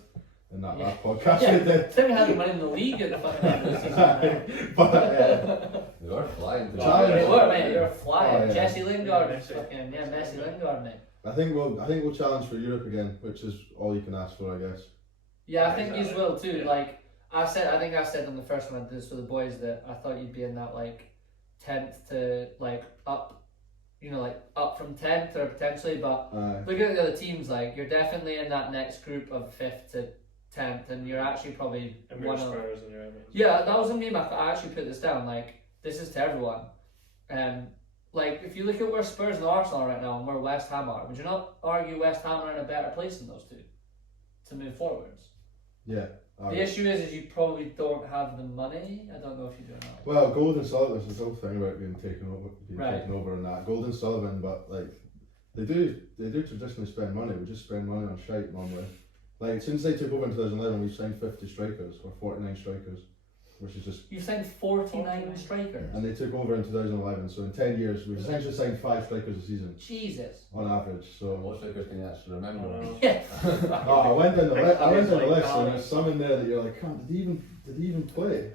in that Yeah. last podcast Yeah, we did. Tim had him winning the league at the fucking end of the season. But They were flying. Challenge. They were, mate. They were flying. Oh, yeah. Jesse Lingard, Yeah, Messi. fucking Messi Lingard, mate. I think we'll challenge for Europe again, which is all you can ask for, I guess. Yeah, I think you Exactly. will too. Yeah. Like I think I said on the first one, this for the boys, that I thought you'd be in that like 10th to like up, like up from 10th or potentially. But looking at the other teams, like you're definitely in that next group of 5th to 10th, and you're actually probably And we're one of. Spurs and you're Everton. Yeah, that was a meme. I actually put this down. Like this is to everyone. Like if you look at where Spurs and Arsenal are right now and where West Ham are, would you not argue West Ham are in a better place than those two to move forwards? Yeah. The issue is you probably don't have the money. I don't know if you do or not. Well, Golden Sullivan, there's this whole thing about being taken Right. over and that. Golden Sullivan, but like they do traditionally spend money. We just spend money on shite normally. Like since they took over in 2011, we've signed 50 strikers or 49 strikers, which is just. You've signed 49 strikers. And they took over in 2011, so in 10 years we've essentially signed 5 strikers a season Jesus. on average. So. What strikers can you actually remember? Yeah. Oh, I went down the list. I went down the Like list, and there's some in there that you're like, "Can't, did he even play?"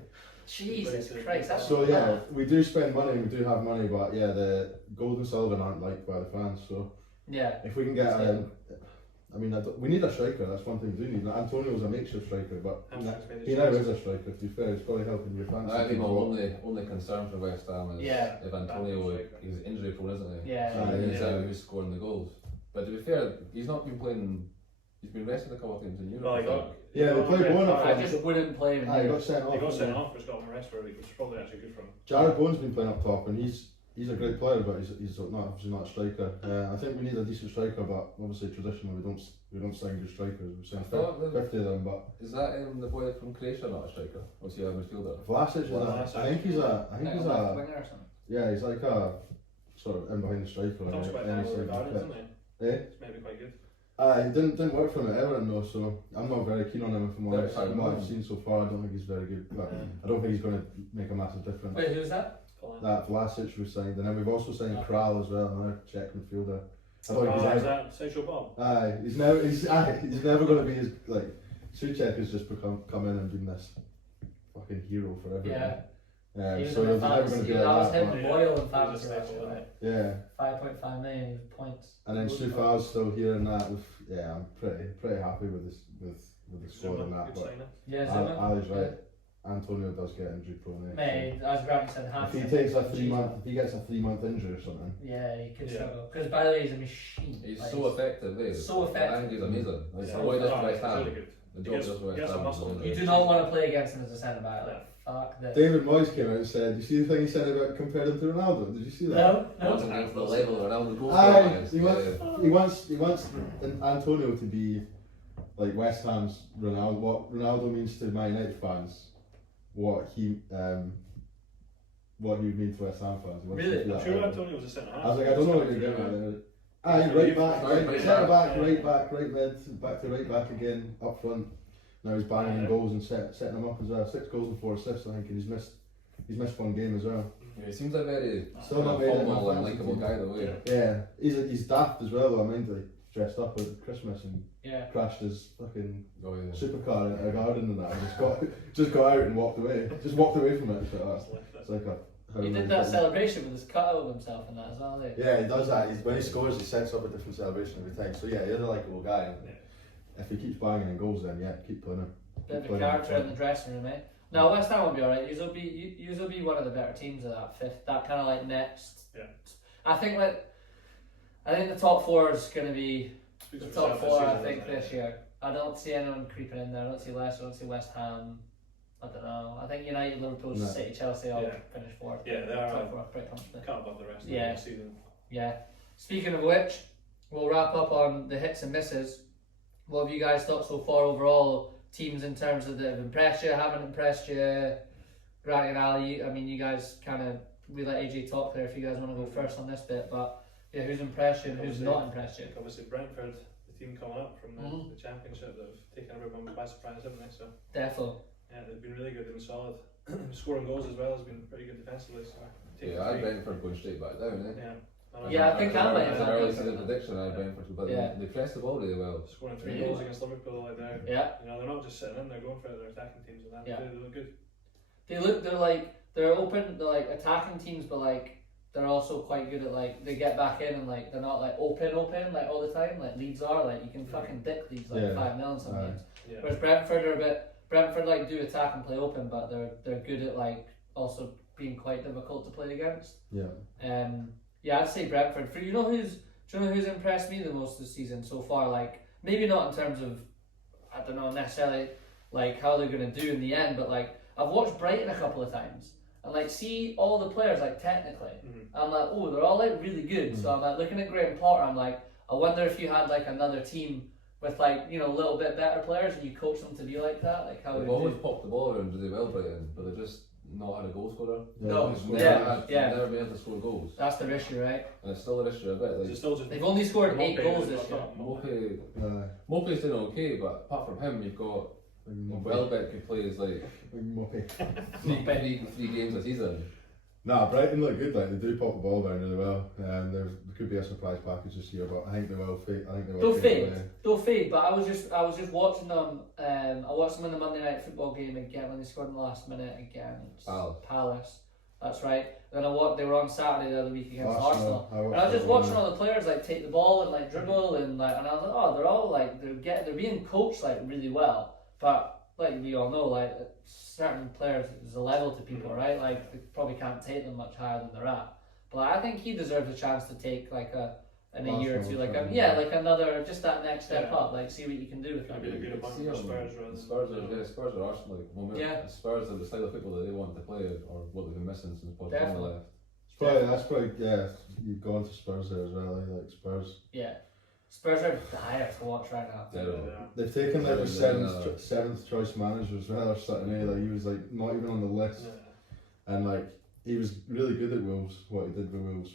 Jesus Christ. That's So yeah, we do spend money, we do have money, but yeah, the Golden Sullivan aren't liked by the fans. So Yeah. If we can get, I mean, we need a striker. That's one thing we do need. Antonio's a makeshift striker, but he now is a striker. To be fair, it's probably helping your fancy. I think my only concern for West Ham is if Antonio, he's injury prone, isn't he? Yeah. So he's out who's scoring the goals. But to be fair, he's not been playing. He's been rested a couple of games in Europe. They played one up. I just wouldn't play him. He got sent off. He got sent off for Scotland rest for a week, which is probably actually good for him. Jared Bowen's been playing up top, and he's a great player, but he's not obviously not a striker. I think we need a decent striker, but obviously traditionally we don't sign good strikers. We sign 50 of them. But is that the boy from Croatia not a striker? Or is he a midfielder? Vlasic, I think he's a winger or something. Yeah, he's like a sort of in behind the striker. Tom's quite well regarded, isn't he? It's maybe quite good. He didn't work for him at Everton though, so I'm not very keen on him if I'm honest. From what I've seen so far, I don't think he's very good. I don't think he's going to make a massive difference. Wait, who's that? That Vlasic we signed, and then we've also signed Kral as well, another Czech midfielder. I don't think is that Central Bob? he's never going to be as like Suchek has just come in and been this fucking hero for everyone. So he's never going to be like that. That was him Boyle in fantasy last year, right? Yeah. 5.5 million points. And then Sufa's still here and that. I'm pretty happy with this with the squad and that. But Ali's right. Antonio does get injury prone. Mate, as Granty said, if he takes a 3 month, if he gets a 3 month injury or something. Yeah, he could struggle. Because by the way, he's a machine. He's so effective, eh? So effective. I think he's amazing. What he does for West Ham. The job does for West Ham. You do not want to play against him as a centre back. Fuck this. David Moyes came out and said, "You see the thing he said about comparing him to Ronaldo? Did you see that?" No. Wants him to the level of Ronaldo goals. He wants Antonio to be like West Ham's Ronaldo. What Ronaldo means to Man United fans, what he would mean to West Ham fans. Really? I'm sure Antonio was a centre half. I was like, I don't know what you're getting at there. Right back, centre back, right back, right mid, back to right back again, up front. Now he's banging in goals and setting them up as well. 6 goals and 4 assists, I think, and he's missed one game as well. Yeah, he seems a very still not made formal and likeable guy the way. Yeah, he's daft as well though. I mind like dressed up at Christmas and crashed his fucking supercar in a garden and that, and just got out and walked away. Just walked away from it. It's like a. He did that celebration with his cutout of himself and that as well. Yeah, he does that. When he scores, he sets up a different celebration every time. So yeah, he's a likeable guy. If he keeps banging in goals, then keep playing him. Bit of a character in the dressing room, eh? No, West Ham will be alright. You'll be one of the better teams of that fifth. That kind of like next. Yeah. I think the top 4 is going to be the top 4. I think this year. I don't see anyone creeping in there. I don't see Leicester. I don't see West Ham. I don't know. I think United, Liverpool, City, Chelsea all finish 4th. Yeah, they are top 4 pretty comfortably. Can't above the rest of the season. Yeah. Speaking of which, we'll wrap up on the hits and misses. What have you guys thought so far overall? Teams in terms of that have impressed you, haven't impressed you? Granty and Ali, I mean, you guys we let AJ talk there if you guys want to go first on this bit, but yeah, who's impressed you and who's not impressed you? Obviously Brentford, the team coming up from the Championship, they've taken everyone by surprise, haven't they? So definitely. Yeah, they've been really good, they've been solid. Scoring goals as well has been pretty good defensively. So I had Brentford going straight back down, eh? Yeah, I think I might have early season prediction. I had Brentford, but they pressed the ball really well. Scoring 3 goals against Liverpool like that. Yeah. You know, they're not just sitting in, they're going for it, they're attacking teams and that. Yeah. They look good. They're open, they're like attacking teams, but like they're also quite good at like they get back in and like they're not like open like all the time like Leeds are. Like you can fucking dick Leeds like 5-0 in some games. Whereas Brentford like do attack and play open, but they're good at like also being quite difficult to play against. Yeah, I'd say Brentford. Do you know who's impressed me the most this season so far? Like maybe not in terms of I don't know necessarily like how they're gonna do in the end, but like I've watched Brighton a couple of times and like see all the players like technically. I'm like, oh, they're all like really good. So I'm like looking at Graham Potter. I'm like, I wonder if you had like another team with like a little bit better players and you coach them to be like that. Like how they've always popped the ball around really well, Brighton, but they're just not had a goal scorer. Never been able to score goals. That's their issue, right? And it's still an issue a bit. Like, they've only scored 8 goals this year. Mope's doing okay, but apart from him, you've got Welbeck who plays like three games a season. Nah, Brighton look good. Like they do pop the ball down really well. There could be a surprise package this year, but I think they will fade. They'll fade. But I was just watching them. I watched them in the Monday Night Football game again when they scored in the last minute against Palace. That's right. Then they were on Saturday the other week against Arsenal. I And I was just watching all the players like take the ball and like dribble and I was like, oh, they're all like they're being coached like really well. But like we all know, like certain players, there's a level to people, right? Like they probably can't take them much higher than they're at. But I think he deserves a chance to take like in a year or two, like another just that next step up, like see what you can do with him. Maybe a bunch of Spurs Spurs are Arsenal. Like, Spurs are the style of people that they want to play, or what they've been missing since Pochettino left. That's probably you've gone to Spurs there as well. Like Spurs. Yeah, Spurs are dire to watch right now. They've taken like the seventh choice manager as well or something. Like he was like not even on the list, and like he was really good at Wolves. What he did with Wolves,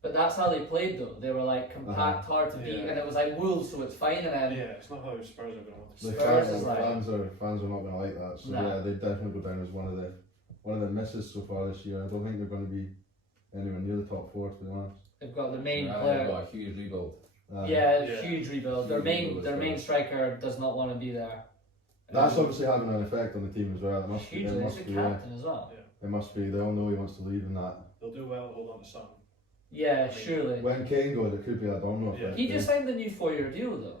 But that's how they played though. They were like compact, hard to beat, and it was like Wolves, so it's fine. And then it's not how Spurs are going to want to. The fans are not going to like that. So they definitely go down as one of the misses so far this year. I don't think they're going to be anywhere near the top 4, to be honest. They've got the main player. They've got a huge rebuild. Huge rebuild. Their main striker does not want to be there. That's obviously having an effect on the team as well. It must be. Captain as well. It must be. They all know he wants to leave, and that. They'll do well to hold on to Son. Yeah, surely. When Kane goes, it could be a domino effect. He just signed a new 4-year deal though,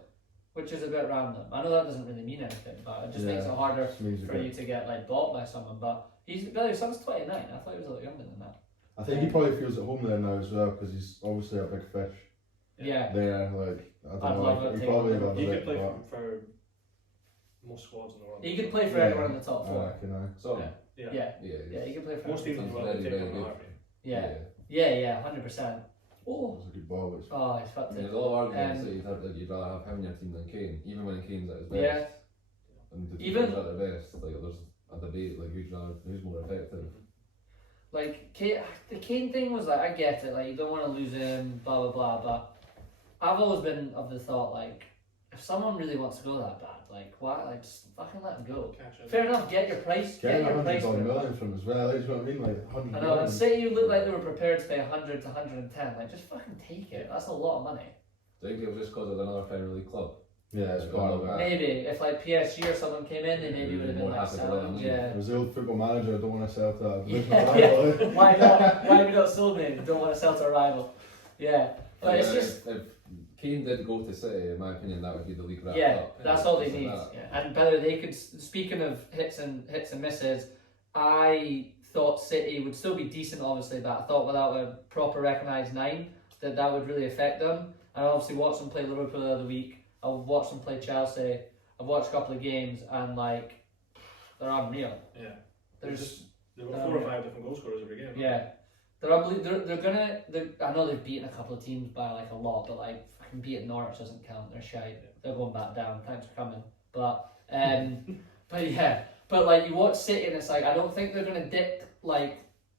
which is a bit random. I know that doesn't really mean anything, but it just makes it harder for you to get like bought by someone. But his son's 29. I thought he was a lot younger than that. I think he probably feels at home there now as well because he's obviously a big fish. Yeah. There, like I don't know. He probably loves it. He could play for most squads in the world. He could play for anyone in the top 4. Yeah, he could play for most teams in the world. Would take him in a heartbeat. Yeah, 100%. Oh, it's a good ball. he's fucked it. There's a lot of arguments that you'd rather have him in your team than Kane, even when Kane's at his best. Yeah. And the teams at their best, like there's a debate like who's more effective. Like the Kane thing was like I get it, like you don't want to lose him, blah blah blah. But I've always been of the thought like if someone really wants to go that bad, like why? Like just fucking let him go. Fair enough, get your price. Get your price for million from him as well. That's what I mean, like 100 I know, and say you look like they were prepared to pay 100 to 110, like just fucking take it. That's a lot of money. Do you think it was just because of another Premier League club? Yeah, it's part of that. Maybe if like PSG or someone came in, they maybe would have been like selling. It was the old football manager. I don't want to sell to that. Why not? Why have we not sold me? Don't want to sell to a rival. Yeah, but it's just. If Kane did go to City, in my opinion, that would be the league wrapped up. That's all they need. And whether they could. Speaking of hits and misses, I thought City would still be decent, obviously, but I thought without a proper recognised 9, that would really affect them. And I obviously watched them play Liverpool the other week. I've watched them play Chelsea. I've watched a couple of games, and like they're unreal. Yeah, they've got 4 or 5 different goal scorers every game. Yeah, they're unbelievable. I know they've beaten a couple of teams by like a lot, but like fucking beating Norwich doesn't count. They're shite. They're going back down. Thanks for coming. But but like you watch City, and it's like I don't think they're gonna dip like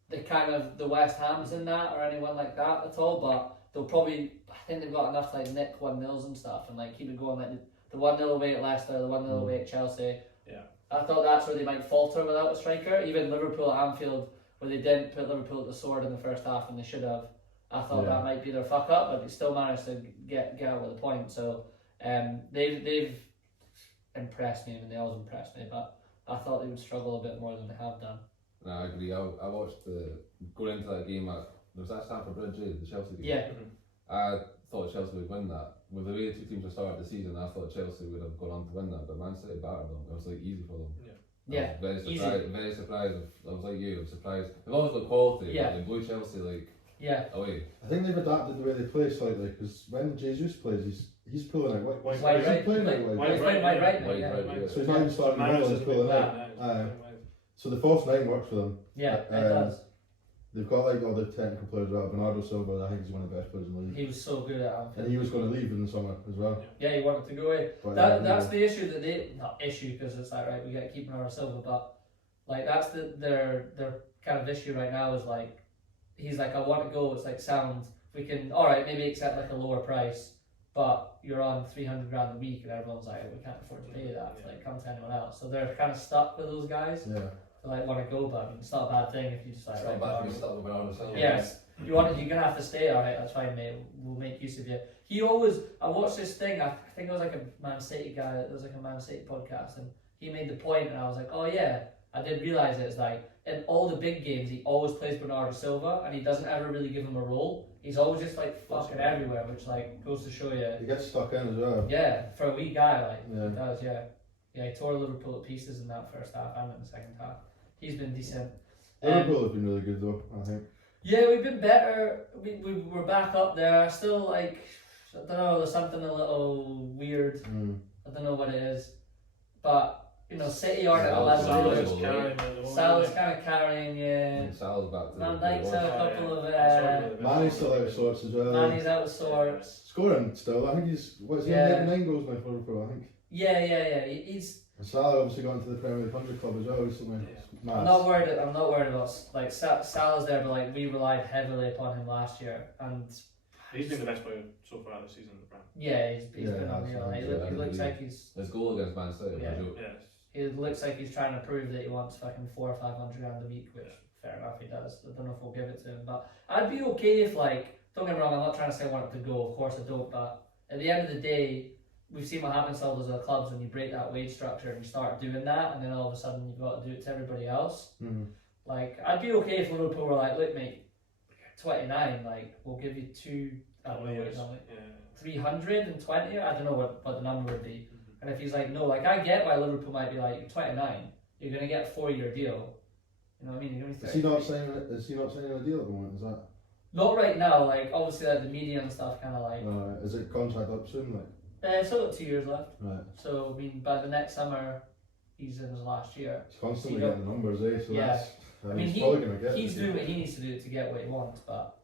the kind of the West Hams in that or anyone like that at all. But they'll probably. I think they've got enough to like nick 1-0s and stuff and like keep it going, like the 1-0 away at Leicester, the 1-0 away at Chelsea. Yeah. I thought that's where they might falter without a striker. Even Liverpool at Anfield, where they didn't put Liverpool at the sword in the first half and they should have. I thought that might be their fuck up, but they still managed to get out with a point. So they've impressed me. I mean, they always impressed me, but I thought they would struggle a bit more than they have done. No, I agree. I watched going into that game was that Stamford Bridge, the Chelsea game? Yeah. I thought Chelsea would win that. With the way the two teams have started the season, I thought Chelsea would have gone on to win that, but Man City battered them. It was like easy for them. Yeah. Very surprised. I was like you, I was surprised. They've always got quality, but they blew Chelsea away. I think they've adapted the way they play slightly because when Jesus plays, he's pulling out wide right. So he's not even starting the middle, he's pulling out. So the false 9 works for them. Yeah, it does. They've got like other technical players as well. Bernardo Silva, I think he's one of the best players in the league. He was so good at Anfield. And he was going to leave in the summer as well. Yeah, he wanted to go away. But that's the issue that not issue because it's like right, we got to keep Bernardo Silva, but like that's their kind of issue right now is like he's like I want to go. It's like sound we can alright maybe accept like a lower price, but you're on 300 grand a week and everyone's like we can't afford to pay you that. Like come to anyone else. So they're kind of stuck with those guys. Yeah. Like want to go, but it's not a bad thing if you just like. It's not bad to be stuck with Bernardo Silva. Yes, you're gonna have to stay. All right, that's fine, mate. We'll make use of you. I watched this thing. I think it was like a Man City guy. It was like a Man City podcast, and he made the point, and I was like, oh yeah, I did realize it. It's like in all the big games, he always plays Bernardo Silva, and he doesn't ever really give him a role. He's always just like fucking everywhere, which like goes to show you. He gets stuck in as well. Yeah, for a wee guy, like Yeah. he does. Yeah, yeah. He tore Liverpool to pieces in that first half and in the second half. He's been decent. Liverpool have been really good though, I think. Yeah, we've been better. We're back up there. Still like, I don't know. There's something a little weird. I don't know what it is, but you know, City aren't at a level. Salah's kind of carrying you. Salah's back to Van Dijk's had a couple of. Mane's still out of sorts as well. Mane's out of sorts. Scoring still, I think he's, what's he, Yeah. 9 goals now for Liverpool, I think. Yeah. He's. And Salah obviously got into the Premier League 100 club as well recently. I'm Mad. not worried about like Salah's there, but like we relied heavily upon him last year, and He's been the best player so far this season in the Prem. yeah, he's Yeah, been that's unreal. right. He looks like he's. His goal against Man City was Yeah. a joke. Yeah. He looks like he's trying to prove that he wants fucking 400 or 500 grand a week, which fair enough he does. I don't know if we'll give it to him, but I'd be okay if like, don't get me wrong, I'm not trying to say I want it to go, of course I don't, but at the end of the day, we've seen what happens to all those other clubs when you break that wage structure and you start doing that, and then all of a sudden you've got to do it to everybody else. Like, I'd be okay if Liverpool were like, look mate, 29, like, we'll give you I don't know what it's on, 320, I don't know what the number would be. And if he's like, no, like I get why Liverpool might be like, you're 29, you're going to get a 4-year deal. You know what I mean? You're going to be Is he not signing a deal at the moment, is that? Not right now, like obviously like the media and stuff kind of like. Is it contract up soon? Like? Still got 2 years left. Right. So, I mean, by the next summer, he's in his last year. He's constantly So you getting the numbers, eh? So Yeah. that's, I mean, he's probably going to get he's it. doing what he needs to do to get what he wants, but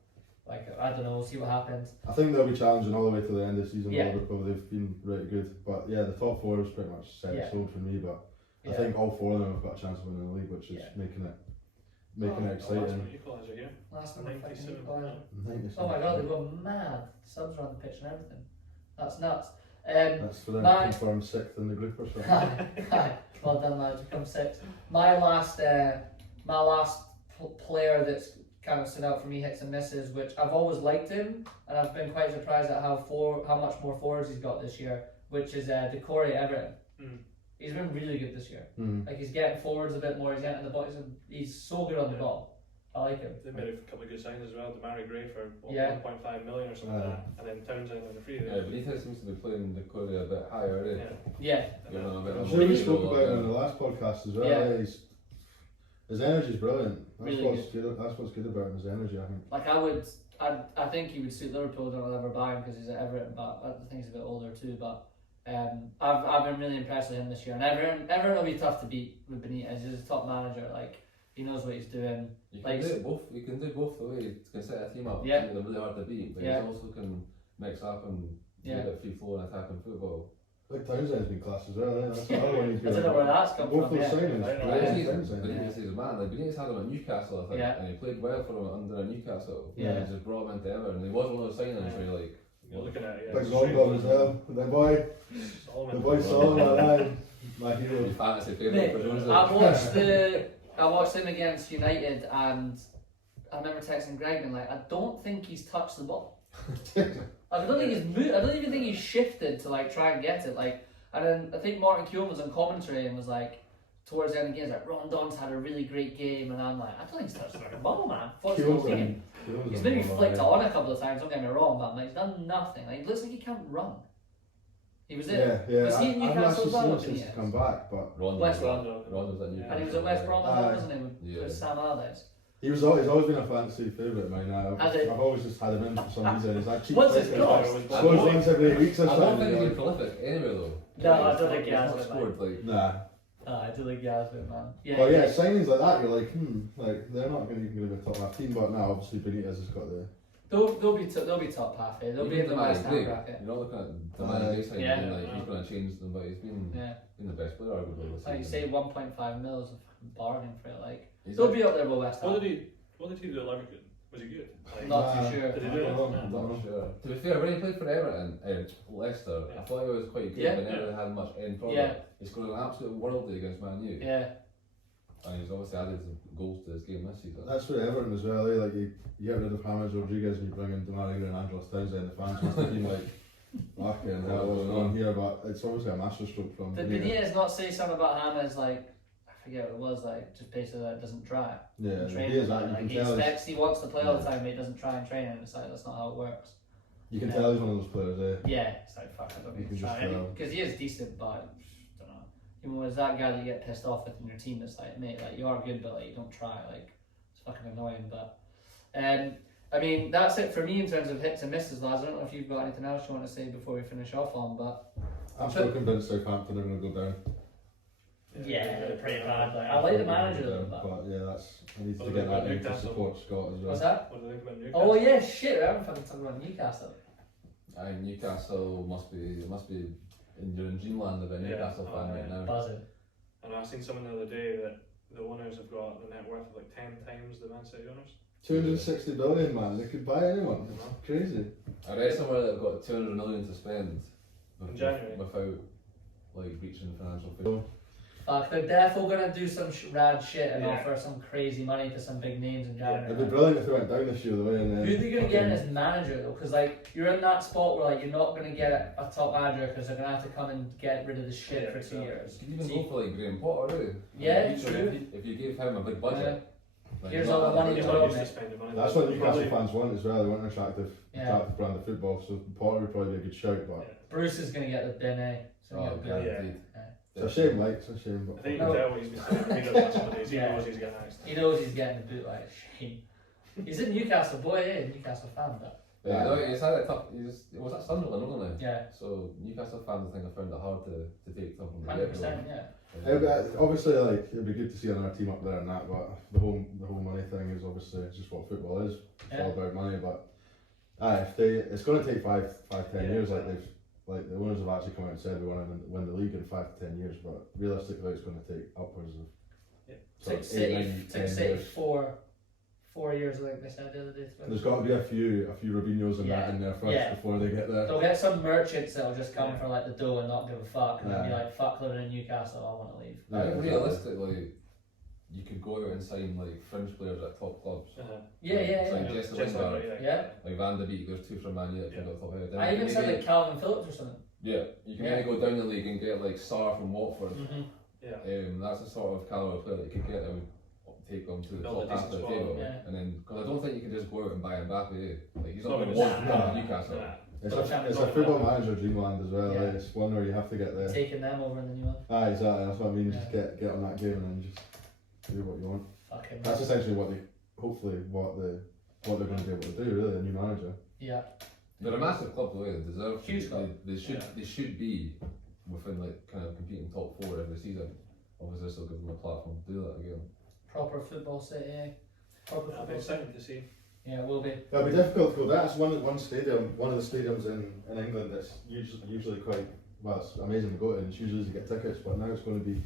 like, I don't know, we'll see what happens. I think they'll be challenging all the way to the end of the season. Yeah. Liverpool, they've been really good. But yeah, the top 4 is pretty much set in Yeah. stone for me. But I Yeah. think all 4 of them have got a chance of winning the league, which is Yeah. making it exciting. Equaliser here. Last one, fucking 97. equaliser. 97. Oh my god, they've gone mad. Subs are on the pitch and everything. That's nuts. That's for them my- to confirm 6th in the group or something. Well done, lads. You come 6th. My last player that's kind of stood out for me, hits and misses, which I've always liked him, and I've been quite surprised at how much more forwards he's got this year, which is Decore Everton. He's been really good this year. Like he's getting forwards a bit more. He's getting in the box. He's so good on the ball. I like him. They made a couple of good signs as well. Demarai Gray for Yeah. 1.5 million or something like that, and then Townsend on the free. Yeah, Benitez seems to be playing the Corey a bit higher, eh? Yeah. Giving him a bit I'm of sure we more spoke control, about him in the last podcast as well. Yeah. Yeah. His energy's brilliant. That's Really what's good. That's what's good about him. His energy, I think. Like I think he would suit Liverpool. Don't ever buy him because he's at Everton, but I think he's a bit older too. But I've been really impressed with him this year, and Everton will be tough to beat with Benitez. He's a top manager. Like he knows what he's doing. You Like- can do it both. You can do both the way. You can set a team up. Yeah. Make them really hard to beat, but Yeah. you also can mix up and do Yeah. a bit of free flow and attacking football. Like Townsend's been class as well. Eh? That's another one. I don't know where that's come Both from. those Yeah. signings. I know. Townsend. Benitez is a man. Like Benitez had him at Newcastle, I think, Yeah. and he played well for him under Newcastle. Yeah. And he just brought him into Everton. And he wasn't one of those signings where you're like, You're looking at it. Big Rondon as well. The boy Solomon, my hero. your fantasy favourite Mate, for Jones. I watched him against United, and I remember texting Greg and like, I don't think he's touched the ball. I don't think he's moved. I don't even think he's shifted to like try and get it. Like, and then I think Martin Keown was on commentary and was like, towards the end of the game, he's like, Rondon's had a really great game, and I'm like, I don't think he's touched the ball, man. What's the whole game? He's maybe flicked it on a couple of times. Don't get me wrong, but like, he's done nothing. Like, it looks like he can't run. He was it. Yeah. Was he at I've Newcastle actually as well, seen or him since Benitez? he's come back, but West Brom. Rondon's at Newcastle. And he was at West Brom, Aye. wasn't he, with Yeah. Sam Allardyce? he's always been a fantasy favourite of mine. Has he? I've always just had him in for some reason. Is that cheap? What's his striker? cost? Scores once every 8 weeks or I don't think he's something. been prolific anyway though. No, I don't think he He's has not been, scored like. Nah. I do think he has been, man. Yeah. But yeah, signings like that, you're like, like they're not going to be a top half team. But now, obviously, Benitez has got the. They'll be top half. They'll be in the West Ham Gray, bracket. you're not looking at the man Gray Yeah. being like he's going to change them, but he's been the best player arguably this Like you season. say, 1.5 mil is a fucking bargain for it. Like He's they'll like- be up there with West Ham. What did he do at Leverkusen? Was he good? Like, Not too sure. Did he I do don't it? know. No. I'm not sure. To be fair, when he played for Everton, Leicester, I thought he was quite good, Yeah. but never really had much end product. Yeah. He scored an absolute worldie against Man U, Yeah. and he's obviously added some goals to his game this season. That's for Everton as well. Like you get rid of James Rodriguez and you bring in Demarai Gray and Angelos Townsend. The fans must have been like, "Fucking hell, what's going on here?" But it's obviously a masterstroke from Did Benitez. Benitez not say something about James like forget what it was, like just basically that it doesn't try. Yeah, Train he is with that. it. You Like, can he tell. expects, he wants to play all the time, but he doesn't try and train, and it's like that's not how it works. You can tell he's one of those players. Yeah, it's like fuck, I don't You need can to just try tell. because he is decent, but I don't know. Even when it's that guy that you get pissed off with in your team, it's like, mate, like you are good, but like you don't try, like it's fucking annoying. But I mean, that's it for me in terms of hits and misses, lads. I don't know if you've got anything else you want to say before we finish off on, but I'm still convinced Southampton are going to go down. yeah, they're pretty bad. Like I like the manager though, but yeah, that's I need to Well, get that in to Newcastle. support Scott as well. what's that? What do you think about Newcastle? Oh yeah, shit! I haven't fucking talked about Newcastle. I think Newcastle must be in your dreamland of a Yeah. Newcastle fan right now. Buzzing. And I seen someone the other day that the owners have got the net worth of like 10 times the Man City owners. 260 billion, man. They could buy anyone. It's crazy. I read somewhere that they've got 200 million to spend In January. without like breaching financial fair. Fuck, they're definitely gonna do some rad shit and Yeah. offer some crazy money to some big names in January. It'd be brilliant if they went down this year, though. And then Who are they gonna get in as manager though? Because like you're in that spot where like you're not gonna get a top manager because they're gonna have to come and get rid of the shit Yeah, for 2 exactly. years. You could even go for like Graham Potter, really. Yeah, Like, true. if you gave him a big budget. Like, Here's not all the that money big He's you budget. not want, used to mate. spending money. that's what Newcastle Probably- fans want as well. They want an attractive brand of football. So Potter would probably be a good shout, but Yeah. Bruce is gonna get the bin, eh? So Oh, he'll get a guaranteed. it's a shame, like it's a shame. I But think you No. can tell what he's been saying. He knows some of these. He Yeah. knows he's getting axed. He knows he's getting the boot, like shame. He's in Newcastle, boy, eh? Newcastle fan, but Yeah, no, he's had it tough. He was at Sunderland, wasn't he? yeah, So Newcastle fans, I think, have found it hard to take them from the 100%, get-go. yeah. obviously, like it'd be good to see another team up there and that. But the whole money thing is obviously just what football is. It's all about money. But it's going to take 5-10 years. Like the owners have actually come out and said we want to win the league in 5 to 10 years. But realistically, it's going to take upwards of sort Took of 8, 9, City, 10 years. 4 years, I think they said the other day. There's got to be a few Robinhos and that in there first Yeah. before they get there. They'll get some merchants that'll just come Yeah. for like the dough and not give a fuck, and they'll be Yeah. like, "Fuck living in Newcastle, I want to leave." I think exactly. realistically, you could go out and sign like fringe players at top clubs. Yeah, yeah, It's like yeah. Jesse Just Lingard, like, Yeah. like Van de Beek, there's 2 from Man U that came Yeah. out top head. I even said like Calvin Phillips or something. yeah, you can Yeah. maybe go down the league and get like Sarr from Watford. Mm-hmm. Yeah. That's the sort of caliber player that you could get that would take them to the Build a top half of decent the squad, table. yeah. And then, because I don't think you can just go out and buy Mbappe. Like he's Not not going to gonna want to nah, come to Newcastle. Nah. It's a football manager dreamland as well. Yeah. Like, it's one where you have to get there. Taking them over in the new one. Exactly. That's what I mean. Just Yeah. get on that game and then just do what you want. Fucking. That's essentially what they're going to be able to do. Really, a new manager. Yeah. They're a massive club the way they deserve. to Huge be. club. They should be within like kind of competing top 4 every season. Obviously, this will give them a platform to do that again. Proper football city, eh? Proper That'll be football city. exciting to see. Yeah, it will be. It'll be difficult to go. That's one stadium, one of the stadiums in England that's usually quite well. It's amazing to go to, and it's usually easy to get tickets. But now it's going to be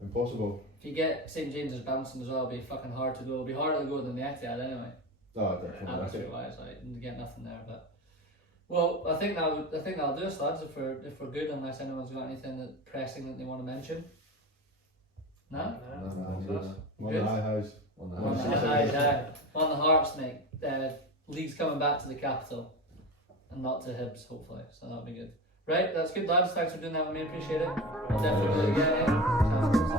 impossible. If you get St James's bouncing as well, it'll be fucking hard to go. It'll be harder to go than the Etihad anyway. Oh, definitely. Atmosphere wise, like you get nothing there. But well, I think that'll do us, lads. If we're good, unless anyone's got anything that pressing that they want to mention. No. One of the high highs. On the On house. the highs, on the Hearts, mate. League's coming back to the capital, and not to Hibs, hopefully. So that'll be good. Right, that's good, lads. Thanks for doing that with me. Appreciate it. I'll definitely do it again. Eh?